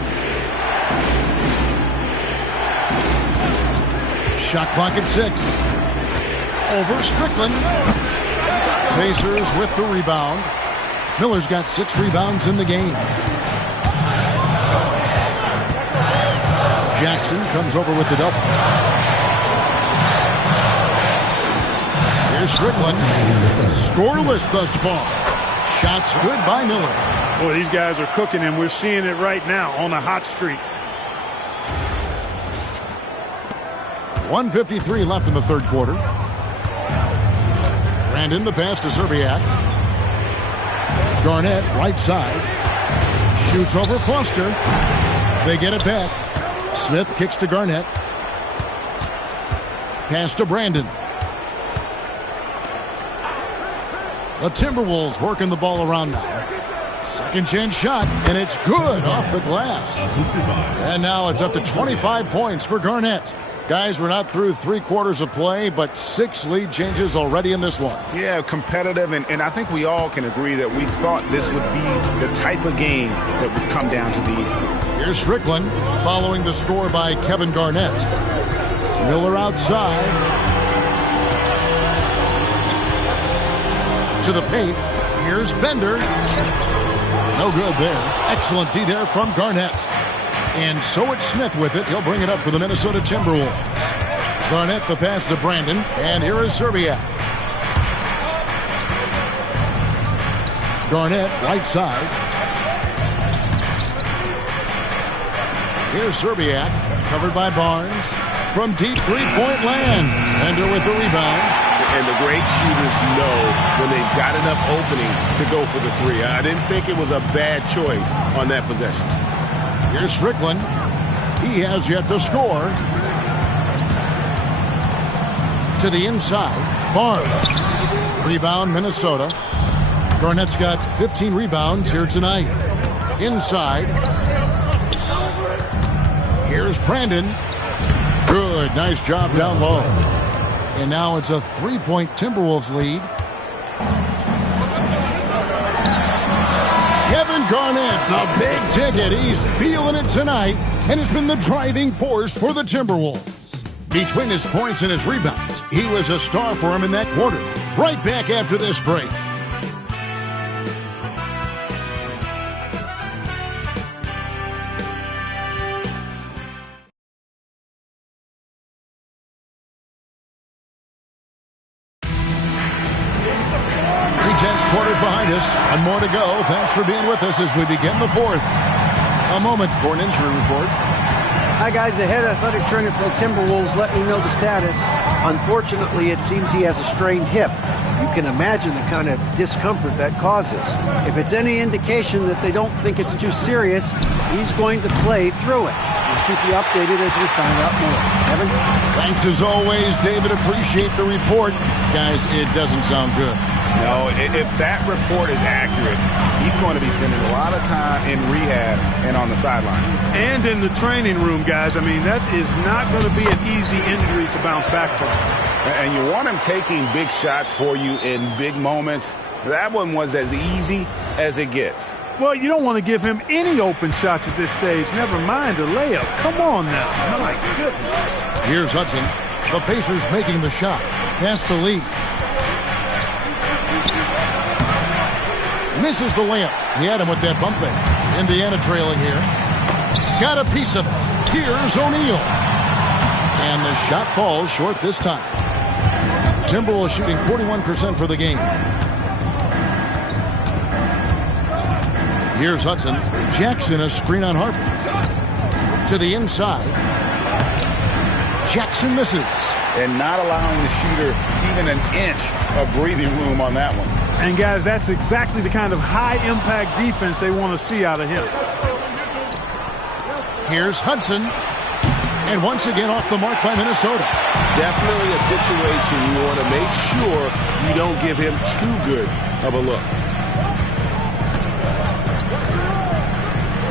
Shot clock at 6. Over Strickland. Pacers with the rebound. Miller's got 6 rebounds in the game. Jackson comes over with the double. Here's Strickland. Scoreless thus far. Shots good by Miller. Boy, these guys are cooking, and we're seeing it right now on a hot streak. 1:53 left in the third quarter. Brandon the pass to Zerbiak. Garnett, right side. Shoots over Foster. They get it back. Smith kicks to Garnett. Pass to Brandon. The Timberwolves working the ball around now. Second chance shot, and it's good off the glass. And now it's up to 25 points for Garnett. Guys, we're not through 3 quarters of play, but 6 lead changes already in this one. Yeah, competitive, and I think we all can agree that we thought this would be the type of game that would come down to the end. Here's Strickland following the score by Kevin Garnett. Miller outside. To the paint. Here's Bender. No good there. Excellent D there from Garnett. And so it's Smith with it. He'll bring it up for the Minnesota Timberwolves. Garnett the pass to Brandon. And here is Serbiak. Garnett, right side. Here's Serbiak. Covered by Barnes. From deep three-point land. Bender with the rebound. And the great shooters know when they've got enough opening to go for the three. I didn't think it was a bad choice on that possession. Here's Strickland. He has yet to score. To the inside. Barnes. Rebound, Minnesota. Garnett's got 15 rebounds here tonight. Inside. Here's Brandon. Good. Nice job down low. And now it's a three-point Timberwolves lead. Kevin Garnett, the big ticket. He's feeling it tonight and has been the driving force for the Timberwolves. Between his points and his rebounds, he was a star for him in that quarter. Right back after this break. Quarters behind us. One more to go. Thanks for being with us as we begin the fourth. A moment for an injury report. Hi, guys. The head athletic trainer for the Timberwolves let me know the status. Unfortunately, it seems he has a strained hip. You can imagine the kind of discomfort that causes. If it's any indication that they don't think it's too serious, he's going to play through it. We'll keep you updated as we find out more. Evan? Thanks as always, David. Appreciate the report. Guys, it doesn't sound good. No, if that report is accurate, he's going to be spending a lot of time in rehab and on the sideline. And in the training room, guys. I mean, that is not going to be an easy injury to bounce back from. And you want him taking big shots for you in big moments. That one was as easy as it gets. Well, you don't want to give him any open shots at this stage. Never mind a layup. Come on now. My goodness. Here's Hudson. The Pacers making the shot. Pass to Lee. Misses the layup. He had him with that bump fake. Indiana trailing here. Got a piece of it. Here's O'Neal. And the shot falls short this time. Timberwolves shooting 41% for the game. Here's Hudson. Jackson a screen on Harper. To the inside. Jackson misses. And not allowing the shooter even an inch of breathing room on that one. And, guys, that's exactly the kind of high-impact defense they want to see out of him. Here's Hudson. And once again off the mark by Minnesota. Definitely a situation you want to make sure you don't give him too good of a look.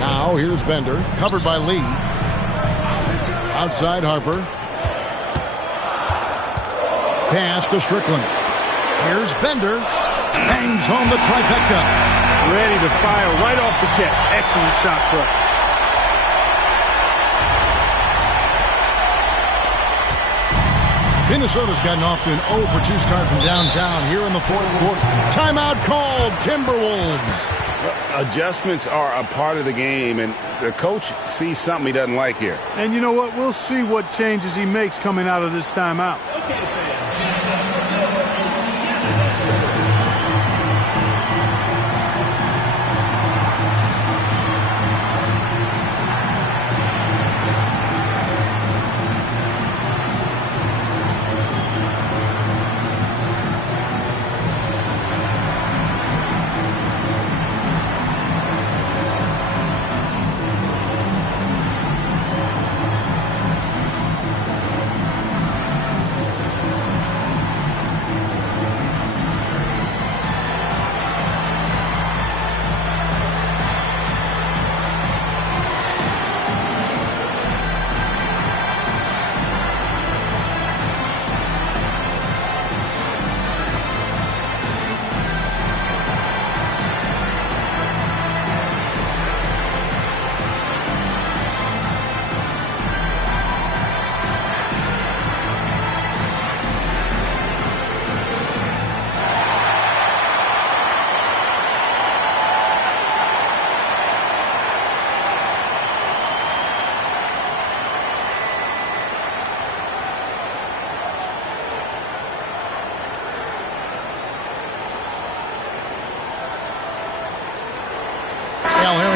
Now here's Bender. Covered by Lee. Outside Harper. Pass to Strickland. Here's Bender. Bangs home the trifecta. Ready to fire right off the catch. Excellent shot play. Minnesota's gotten off to an 0 for 2 start from downtown here in the fourth quarter. Timeout called. Timberwolves. Adjustments are a part of the game, and the coach sees something he doesn't like here. And you know what? We'll see what changes he makes coming out of this timeout. Okay, fans.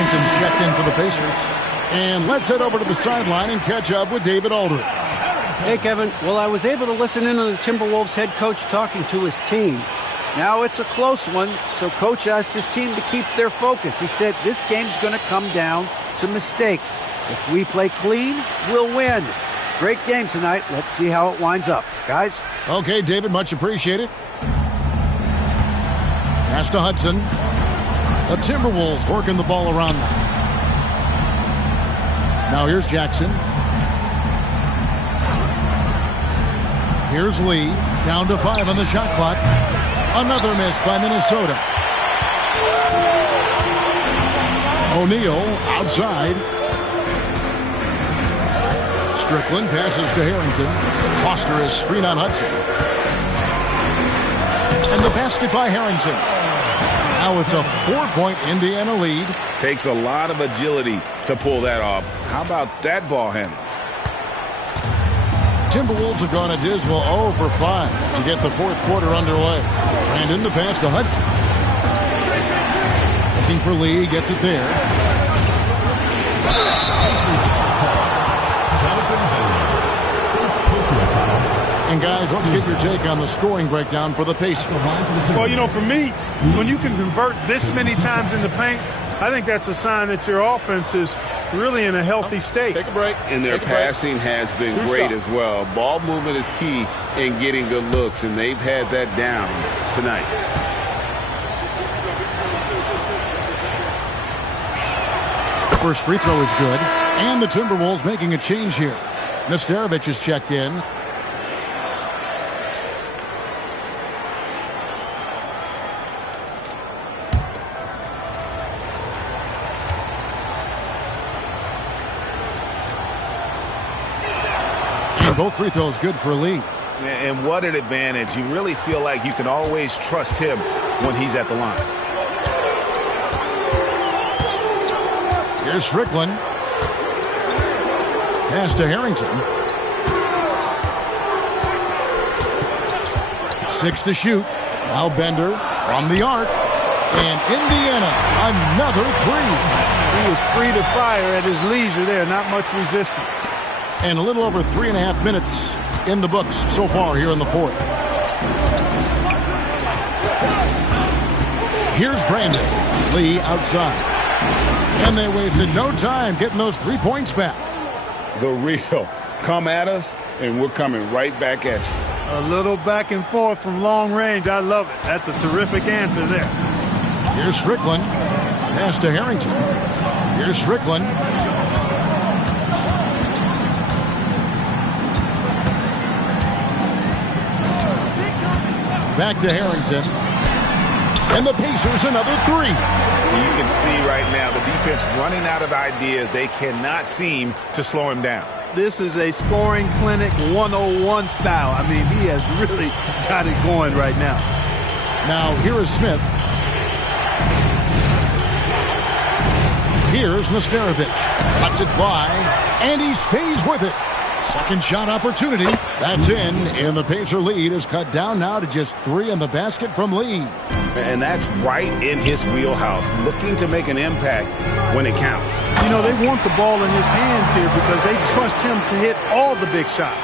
Harrington's checked in for the Pacers. And let's head over to the sideline and catch up with David Aldridge. Hey, Kevin. Well, I was able to listen in on the Timberwolves head coach talking to his team. Now it's a close one, so coach asked his team to keep their focus. He said this game's going to come down to mistakes. If we play clean, we'll win. Great game tonight. Let's see how it winds up. Guys? Okay, David, much appreciated. Pass to Hudson. The Timberwolves working the ball around now. Now here's Jackson. Here's Lee. Down to 5 on the shot clock. Another miss by Minnesota. O'Neal outside. Strickland passes to Harrington. Foster is screen on Hudson. And the basket by Harrington. Now it's a 4-point Indiana lead. Takes a lot of agility to pull that off. How about that ball handle? Timberwolves have gone a dismal 0 for 5 to get the fourth quarter underway. And in the pass to Hudson. Looking for Lee, gets it there. And guys, let's get your take on the scoring breakdown for the Pacers. Well, you know, for me, when you can convert this many times in the paint, I think that's a sign that your offense is really in a healthy state. Take a break. And their passing has been great as well. Ball movement is key in getting good looks, and they've had that down tonight. The first free throw is good. And the Timberwolves making a change here. Nesterovic is checked in. Both free throws good for Lee. And what an advantage. You really feel like you can always trust him when he's at the line. Here's Strickland. Pass to Harrington. 6 to shoot. Now Bender from the arc. And Indiana, another 3. He was free to fire at his leisure there. Not much resistance. And a little over 3.5 minutes in the books so far here in the fourth. Here's Brandon. Lee outside. And they wasted no time getting those 3 points back. The real. Come at us, and we're coming right back at you. A little back and forth from long range. I love it. That's a terrific answer there. Here's Strickland. Pass to Harrington. Here's Strickland. Back to Harrington. And the Pacers another 3. You can see right now the defense running out of ideas. They cannot seem to slow him down. This is a scoring clinic 101 style. I mean, he has really got it going right now. Now here is Smith. Here's Nesterovic. Lets it fly. And he stays with it. Second shot opportunity. That's in. And the Pacer lead is cut down now to just 3 in the basket from Lee. And that's right in his wheelhouse, looking to make an impact when it counts. You know, they want the ball in his hands here because they trust him to hit all the big shots.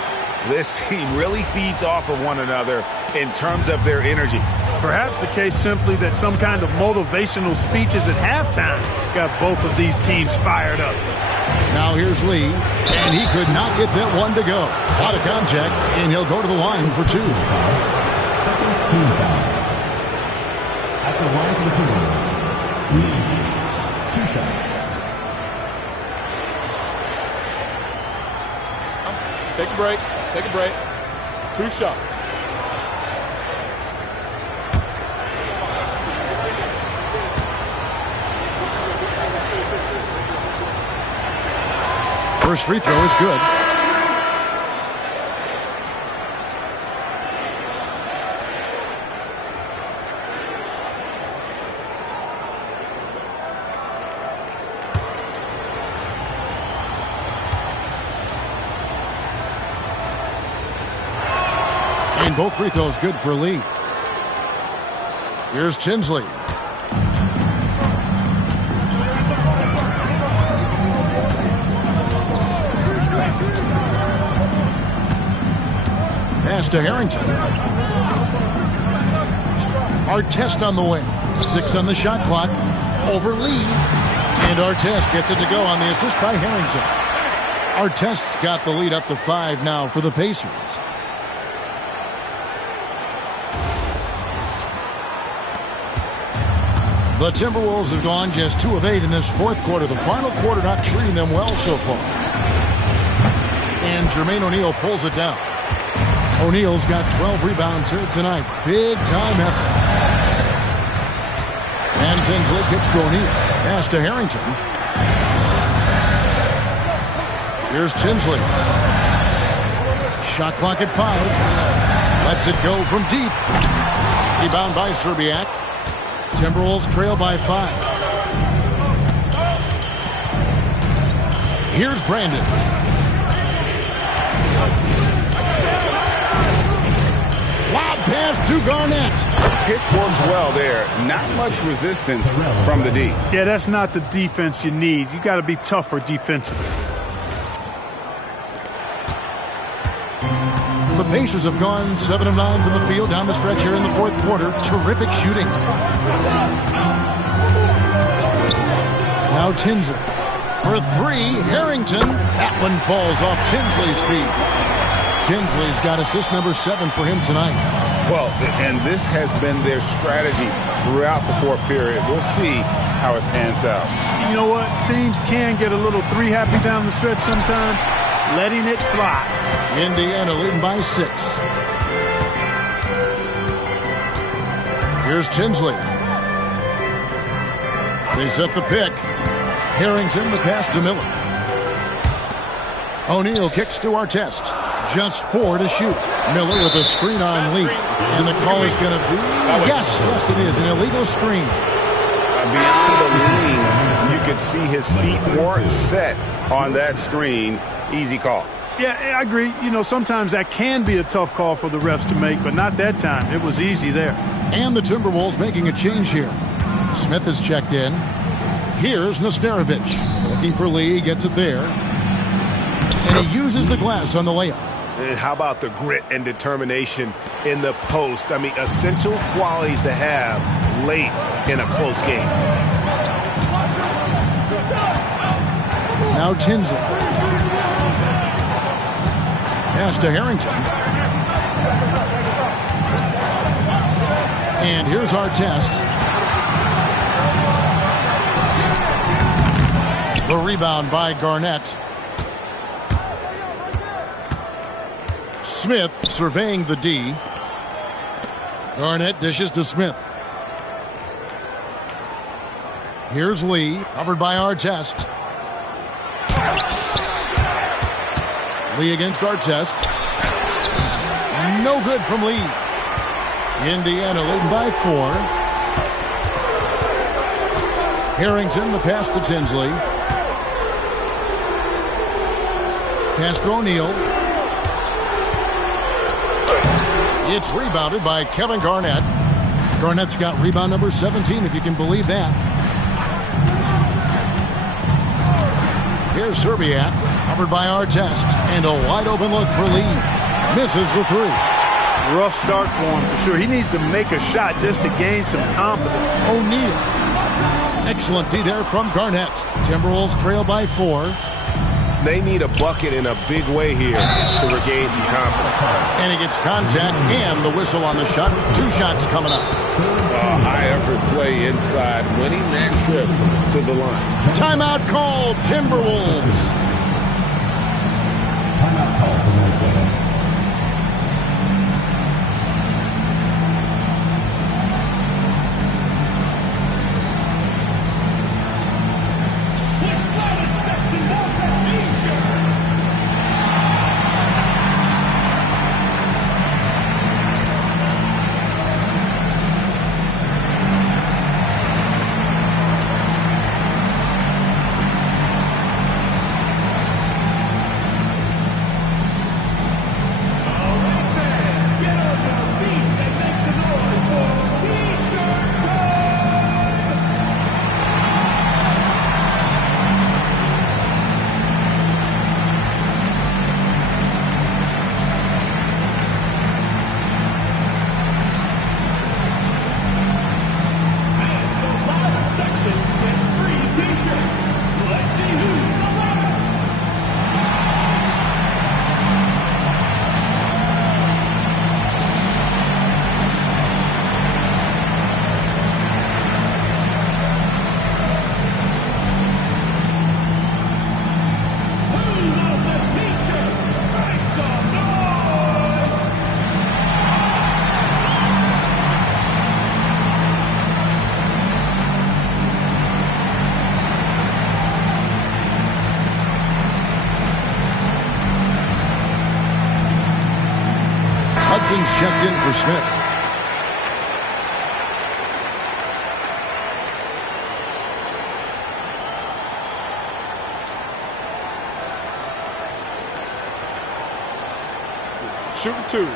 This team really feeds off of one another in terms of their energy. Perhaps the case simply that some kind of motivational speeches at halftime got both of these teams fired up. Now here's Lee, and he could not get that one to go. Out of contact, and he'll go to the line for 2. Second team foul. At the line for the Timberwolves, Lee, 2 shots. Take a break. Take a break. 2 shots. First free throw is good. And both free throws good for Lee. Here's Tinsley. Pass to Harrington. Artest on the way. 6 on the shot clock. Over Lee. And Artest gets it to go on the assist by Harrington. Artest's got the lead up to 5 now for the Pacers. The Timberwolves have gone just 2 of 8 in this fourth quarter. The final quarter not treating them well so far. And Jermaine O'Neal pulls it down. O'Neal's got 12 rebounds here tonight. Big time effort. And Tinsley kicks to O'Neal. Pass to Harrington. Here's Tinsley. Shot clock at 5. Lets it go from deep. Rebound by Serbiak. Timberwolves trail by 5. Here's Brandon. Lob pass to Garnett. Pick works well there. Not much resistance from the D. Yeah, that's not the defense you need. You got to be tougher defensively. The Pacers have gone 7 of 9 from the field down the stretch here in the fourth quarter. Terrific shooting. Now Tinsley for 3. Harrington. That one falls off Tinsley's feet. Tinsley's got assist number 7 for him tonight. Well, and this has been their strategy throughout the fourth period. We'll see how it pans out. You know what? Teams can get a little 3 happy down the stretch sometimes. Letting it fly. Indiana leading by 6. Here's Tinsley. They set the pick. Harrington, the pass to Miller. O'Neal kicks to Artest. Just 4 to shoot. Miller with a screen on Lee. And the call is going to be, yes, it is, an illegal screen. Beyond the lean, you could see his feet weren't set on that screen. Easy call. Yeah, I agree. You know, sometimes that can be a tough call for the refs to make, but not that time. It was easy there. And the Timberwolves making a change here. Smith is checked in. Here's Nesterovic. Looking for Lee, gets it there. And he uses the glass on the layup. And how about the grit and determination in the post? I mean, essential qualities to have late in a close game. Now Tinsley. Pass to Harrington. And here's Artest. The rebound by Garnett. Smith surveying the D. Garnett dishes to Smith. Here's Lee, covered by Artest. Lee against Artest. No good from Lee. Indiana leading by 4. Harrington, the pass to Tinsley. Pass to O'Neal. It's rebounded by Kevin Garnett. Garnett's got rebound number 17, if you can believe that. Here's Serbiak, covered by Artest, and a wide open look for Lee. Misses the 3. Rough start for him for sure. He needs to make a shot just to gain some confidence. O'Neal. Excellent D there from Garnett. Timberwolves trail by 4. They need a bucket in a big way here to regain some confidence. And he gets contact and the whistle on the shot. 2 shots coming up. High-effort play inside, winning that trip to the line. Timeout called, Timberwolves. Timeout call for Minnesota. Hudson's checked in for Smith. Shooting 2.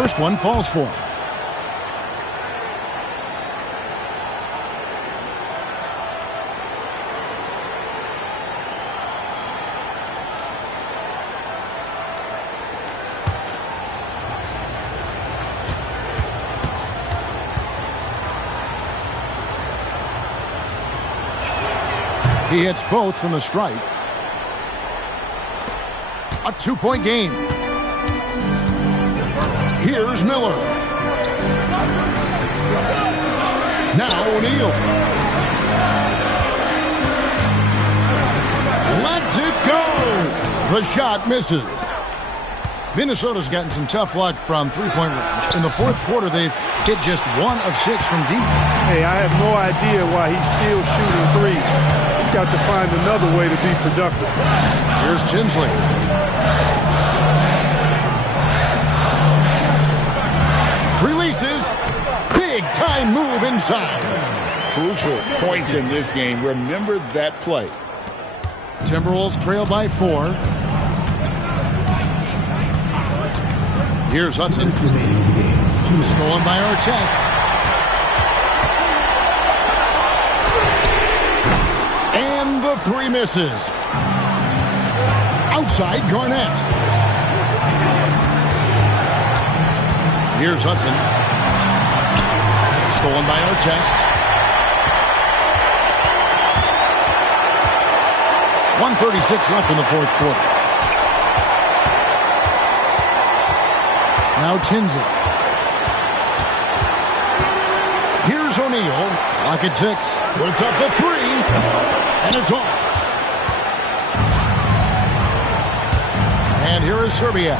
First one falls for him. He hits both from the stripe. A 2-point game. Here's Miller. Now O'Neal. Lets it go. The shot misses. Minnesota's gotten some tough luck from three-point range. In the fourth quarter, they've hit just 1 of 6 from deep. Hey, I have no idea why he's still shooting threes. He's got to find another way to be productive. Here's Tinsley. Releases. Big-time move inside. Crucial points in this game. Remember that play. Timberwolves trail by 4. Here's Hudson. Stolen by Artest. And the 3 misses. Outside Garnett. Here's Hudson. Stolen by Artest. 1:36 left in the fourth quarter. Now Tinsley. Here's O'Neal. Lock at 6. Puts up the 3. And it's off. And here is Serbia.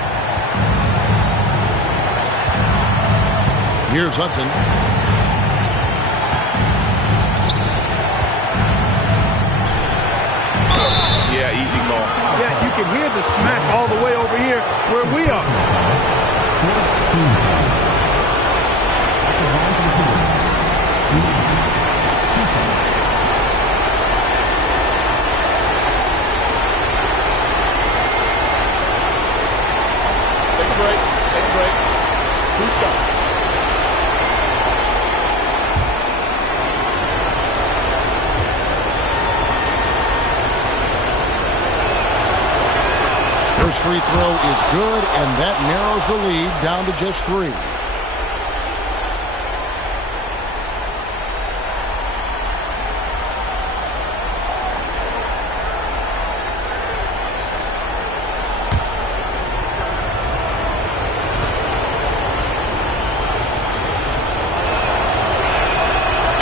Here's Hudson. Yeah, easy call. Yeah, you can hear the smack all the way over here where we are. Take a break. Take a break. 2 shots. First free throw is good, and that narrows the lead down to just 3.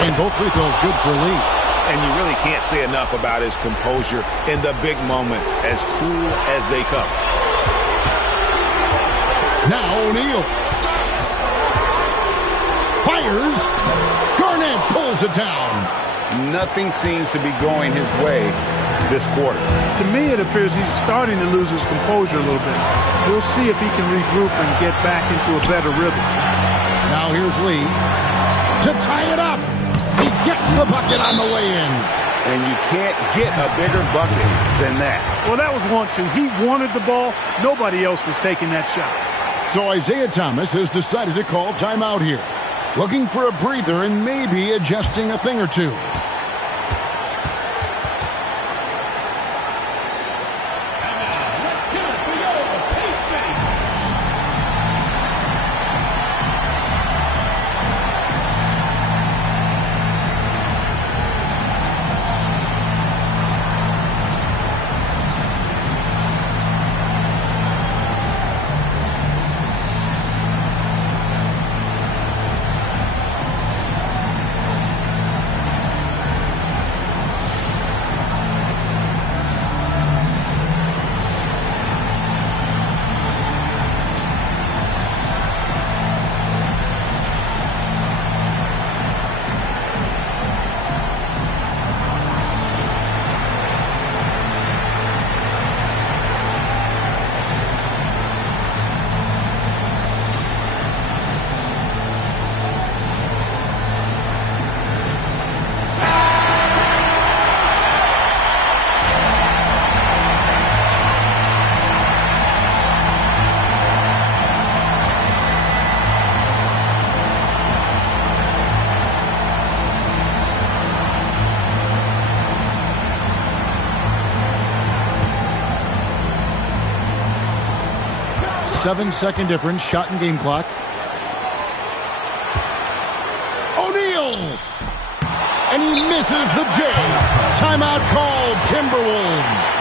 And both free throws good for a lead. And you really can't say enough about his composure in the big moments, as cool as they come. Now O'Neal. Fires. Garnett pulls it down. Nothing seems to be going his way this quarter. To me, it appears he's starting to lose his composure a little bit. We'll see if he can regroup and get back into a better rhythm. Now here's Lee to tie it up. He gets the bucket on the way in. And you can't get a bigger bucket than that. Well, that was 1-2. He wanted the ball. Nobody else was taking that shot. So Isaiah Thomas has decided to call timeout here. Looking for a breather and maybe adjusting a thing or two. 7-second difference, shot and game clock. O'Neal! And he misses the J. Timeout called, Timberwolves.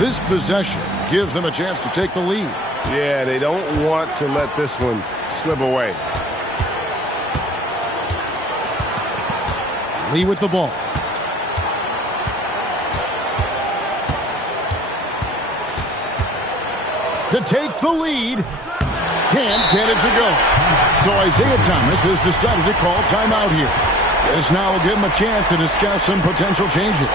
This possession gives them a chance to take the lead. Yeah, they don't want to let this one slip away. Lee with the ball. To take the lead. Can't get it to go. So Isaiah Thomas has decided to call timeout here. This now will give him a chance to discuss some potential changes.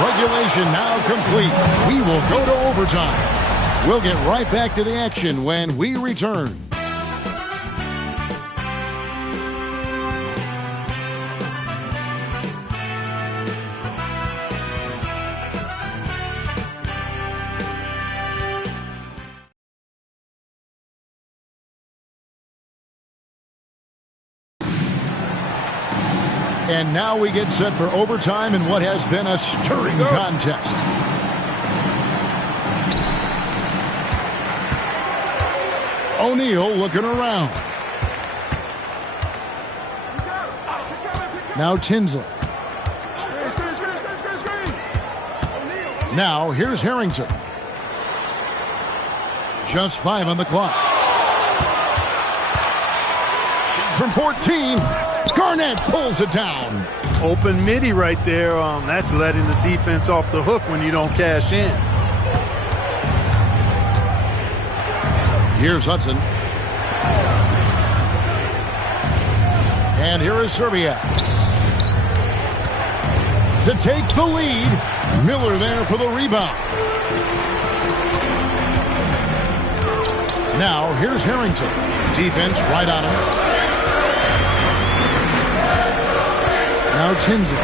Regulation now complete. We will go to overtime. We'll get right back to the action when we return. And now we get set for overtime in what has been a stirring contest. O'Neal looking around. Now Tinsley. Now here's Harrington. Just 5 on the clock. From 14, Garnett pulls it down. Open midi right there. That's letting the defense off the hook when you don't cash in. Here's Hudson. And here is Serbia. To take the lead, Miller there for the rebound. Now here's Harrington. Defense right on him. Now Tinsley.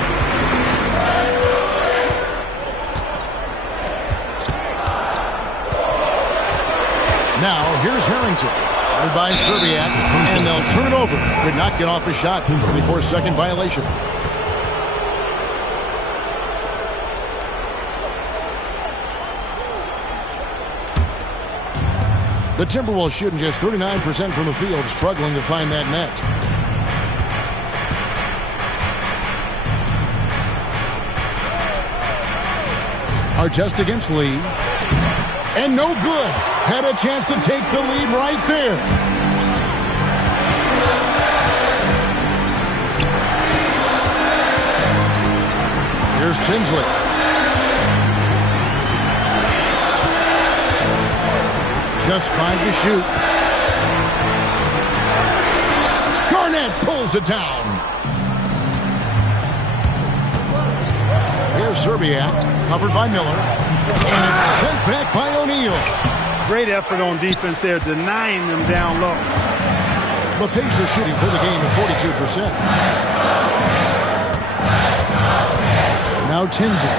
Now here's Harrington. Led by Serbiak, and they'll turn it over. Could not get off a shot. 24-second violation. The Timberwolves shooting just 39% from the field, struggling to find that net. Artest against Lee. And no good. Had a chance to take the lead right there. Here's Tinsley. Just 5 to shoot. Garnett pulls it down. Here's Serbiak, covered by Miller. And it's sent back by O'Neal. Great effort on defense there, denying them down low. The Pacers shooting for the game at 42%. Now Tinsley.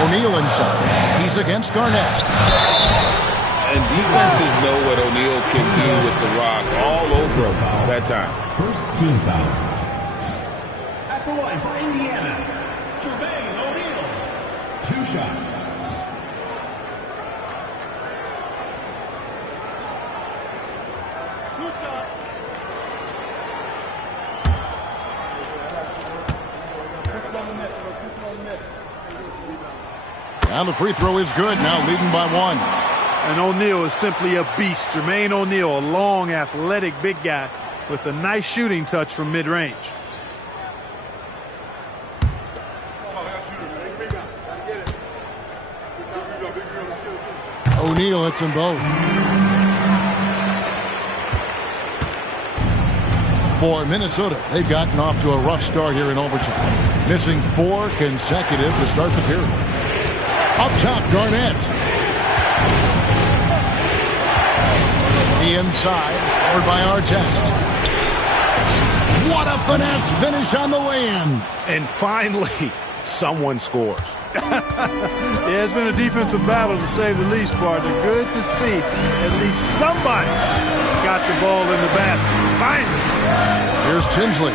O'Neal inside. He's against Garnett. And defenses know what O'Neal can do with the rock all over him that time. First team foul. At the line for Indiana, Jermaine O'Neal. 2 shots. And the free throw is good, now leading by 1. And O'Neal is simply a beast. Jermaine O'Neal, a long, athletic, big guy with a nice shooting touch from mid-range. O'Neal hits them both. For Minnesota, they've gotten off to a rough start here in overtime. Missing 4 consecutive to start the period. Up top, Garnett. The inside, covered by Artest. What a finesse finish on the way-in. And finally, someone scores. Yeah, it's been a defensive battle to say the least, partner. Good to see at least somebody got the ball in the basket. Finally. Here's Tinsley.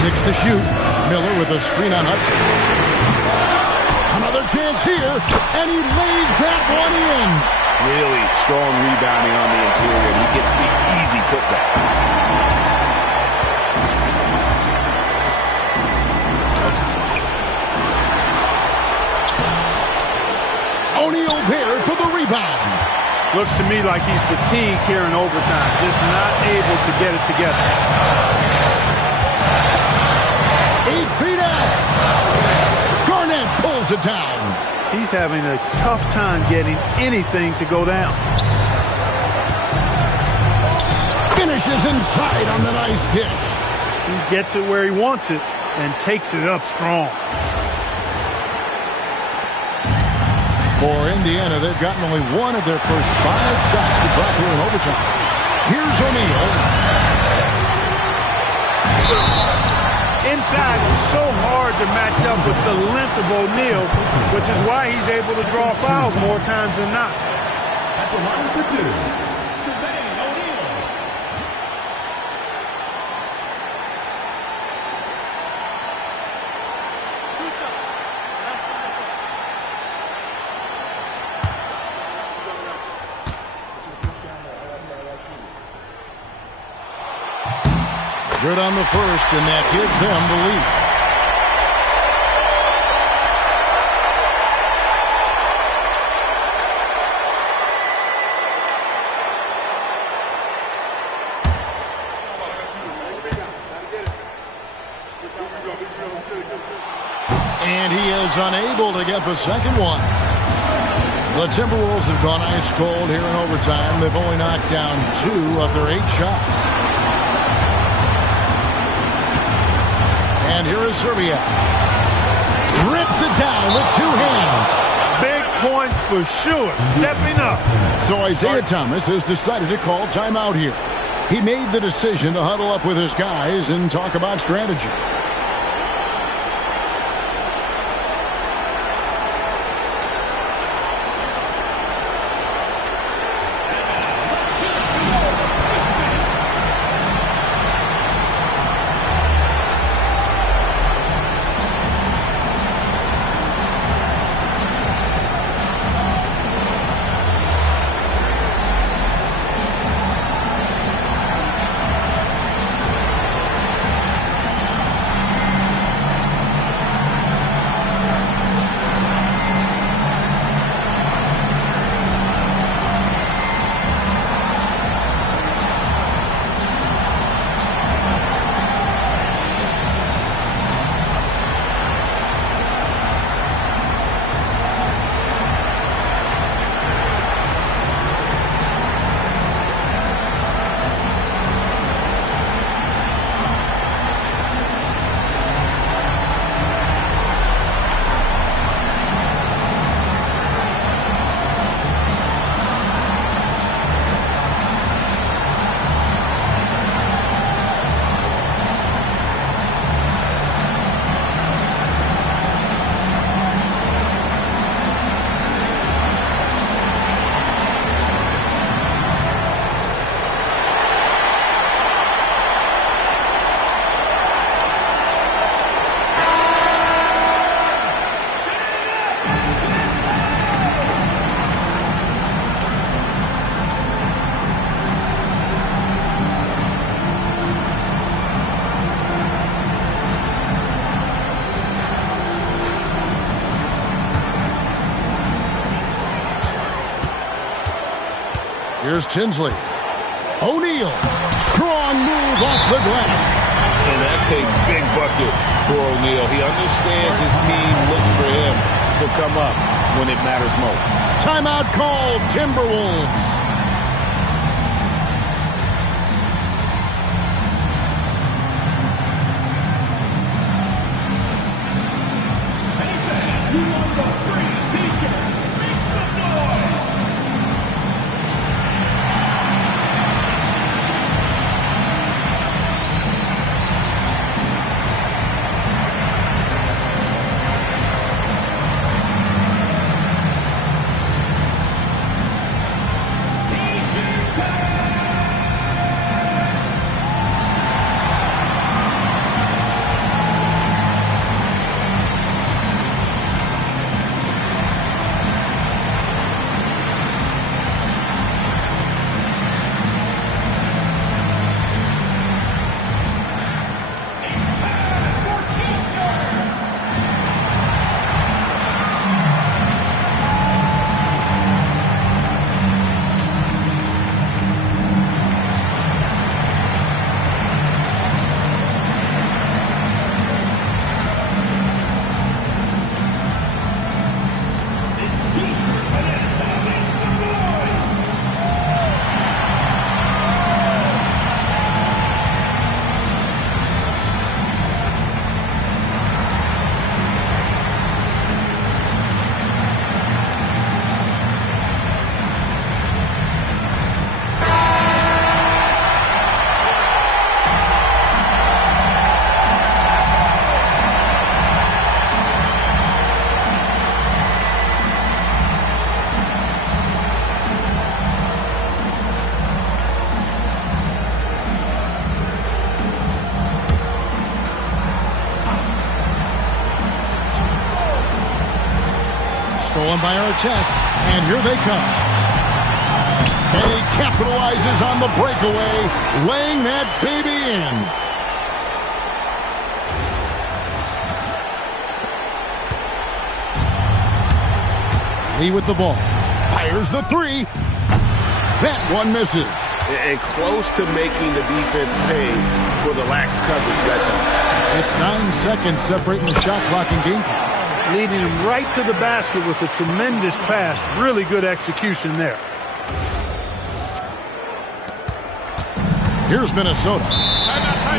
6 to shoot. Miller with a screen on Hudson. Another chance here, and he lays that one in. Really strong rebounding on the interior, and he gets the easy putback. O'Neal there for the rebound. Looks to me like he's fatigued here in overtime, just not able to get it together. 8 feet out. Garnett pulls it down. He's having a tough time getting anything to go down. Finishes inside on the nice dish. He gets it where he wants it and takes it up strong. For Indiana, they've gotten only 1 of their first 5 shots to drop here in overtime. Here's O'Neal. Inside is so hard to match up with the length of O'Neal, which is why he's able to draw fouls more times than not. At the line for two, Jermaine O'Neal. Good on the first, and that gives them the lead. And he is unable to get the second one. The Timberwolves have gone ice cold here in overtime. They've only knocked down 2 of their 8 shots. And here is Serbia. Rips it down with 2 hands. Big points for sure. Stepping up. So Isaiah Thomas has decided to call timeout here. He made the decision to huddle up with his guys and talk about strategy. Here's Tinsley. O'Neal. Strong move off the glass. And that's a big bucket for O'Neal. He understands his team looks for him to come up when it matters most. Timeout called, Timberwolves. Hey fans, who wants a free t-shirt? Make some noise! Stolen by Artest, and here they come. And he capitalizes on the breakaway, laying that baby in. Lee with the ball. Fires the three. That one misses. And close to making the defense pay for the lax coverage that time. It's 9 seconds separating the shot clock and game clock. Leading him right to the basket with a tremendous pass. Really good execution there. Here's Minnesota.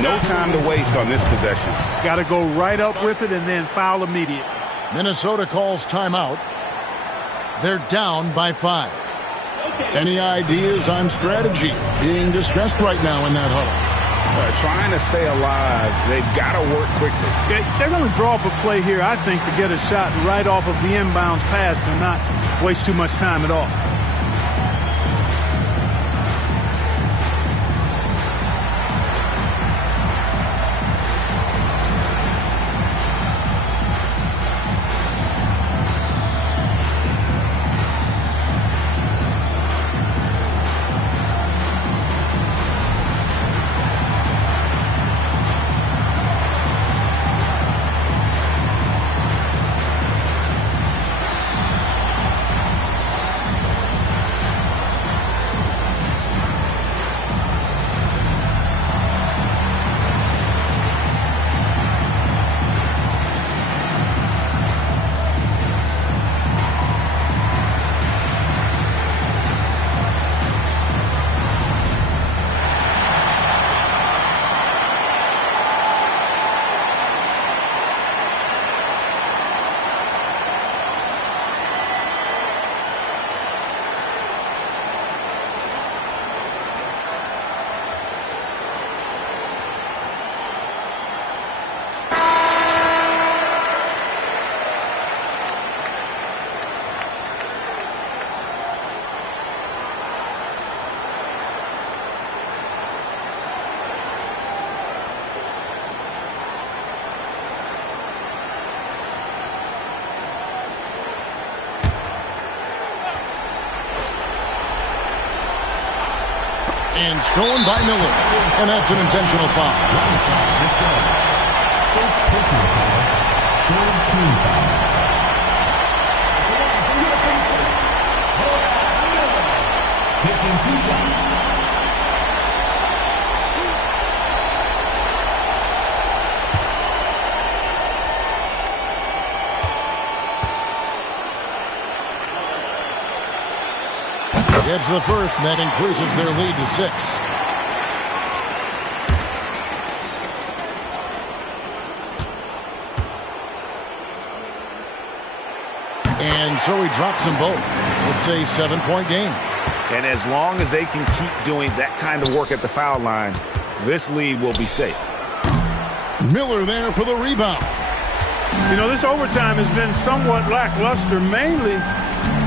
No time to waste on this possession. Got to go right up with it and then foul immediate. Minnesota calls timeout. They're down by 5. Any ideas on strategy being discussed right now in that huddle? Trying to stay alive, they've got to work quickly. They're going to draw up a play here, I think, to get a shot right off of the inbounds pass to not waste too much time at all. And stolen by Miller. And that's an intentional foul. First personal foul. Third team foul. Taking 2 shots. Gets the first, and that increases their lead to 6. And so he drops them both. It's a 7-point game. And as long as they can keep doing that kind of work at the foul line, this lead will be safe. Miller there for the rebound. You know, this overtime has been somewhat lackluster, mainly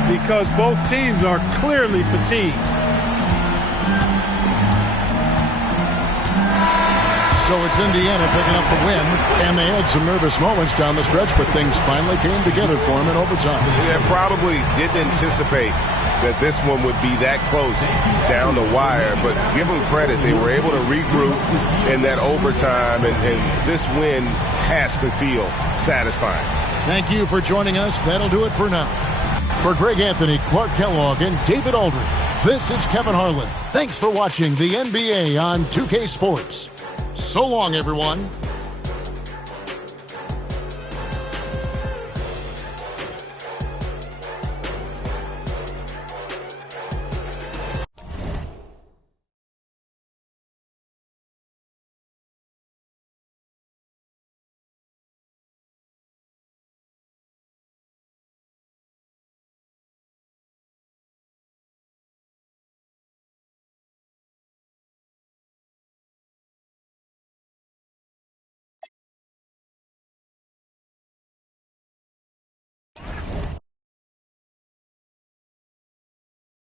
because both teams are clearly fatigued. So it's Indiana picking up the win, and they had some nervous moments down the stretch, but things finally came together for them in overtime. They probably didn't anticipate that this one would be that close down the wire, but give them credit. They were able to regroup in that overtime, and this win has to feel satisfying. Thank you for joining us. That'll do it for now. For Greg Anthony, Clark Kellogg, and David Aldridge, this is Kevin Harlan. Thanks for watching the NBA on 2K Sports. So long, everyone.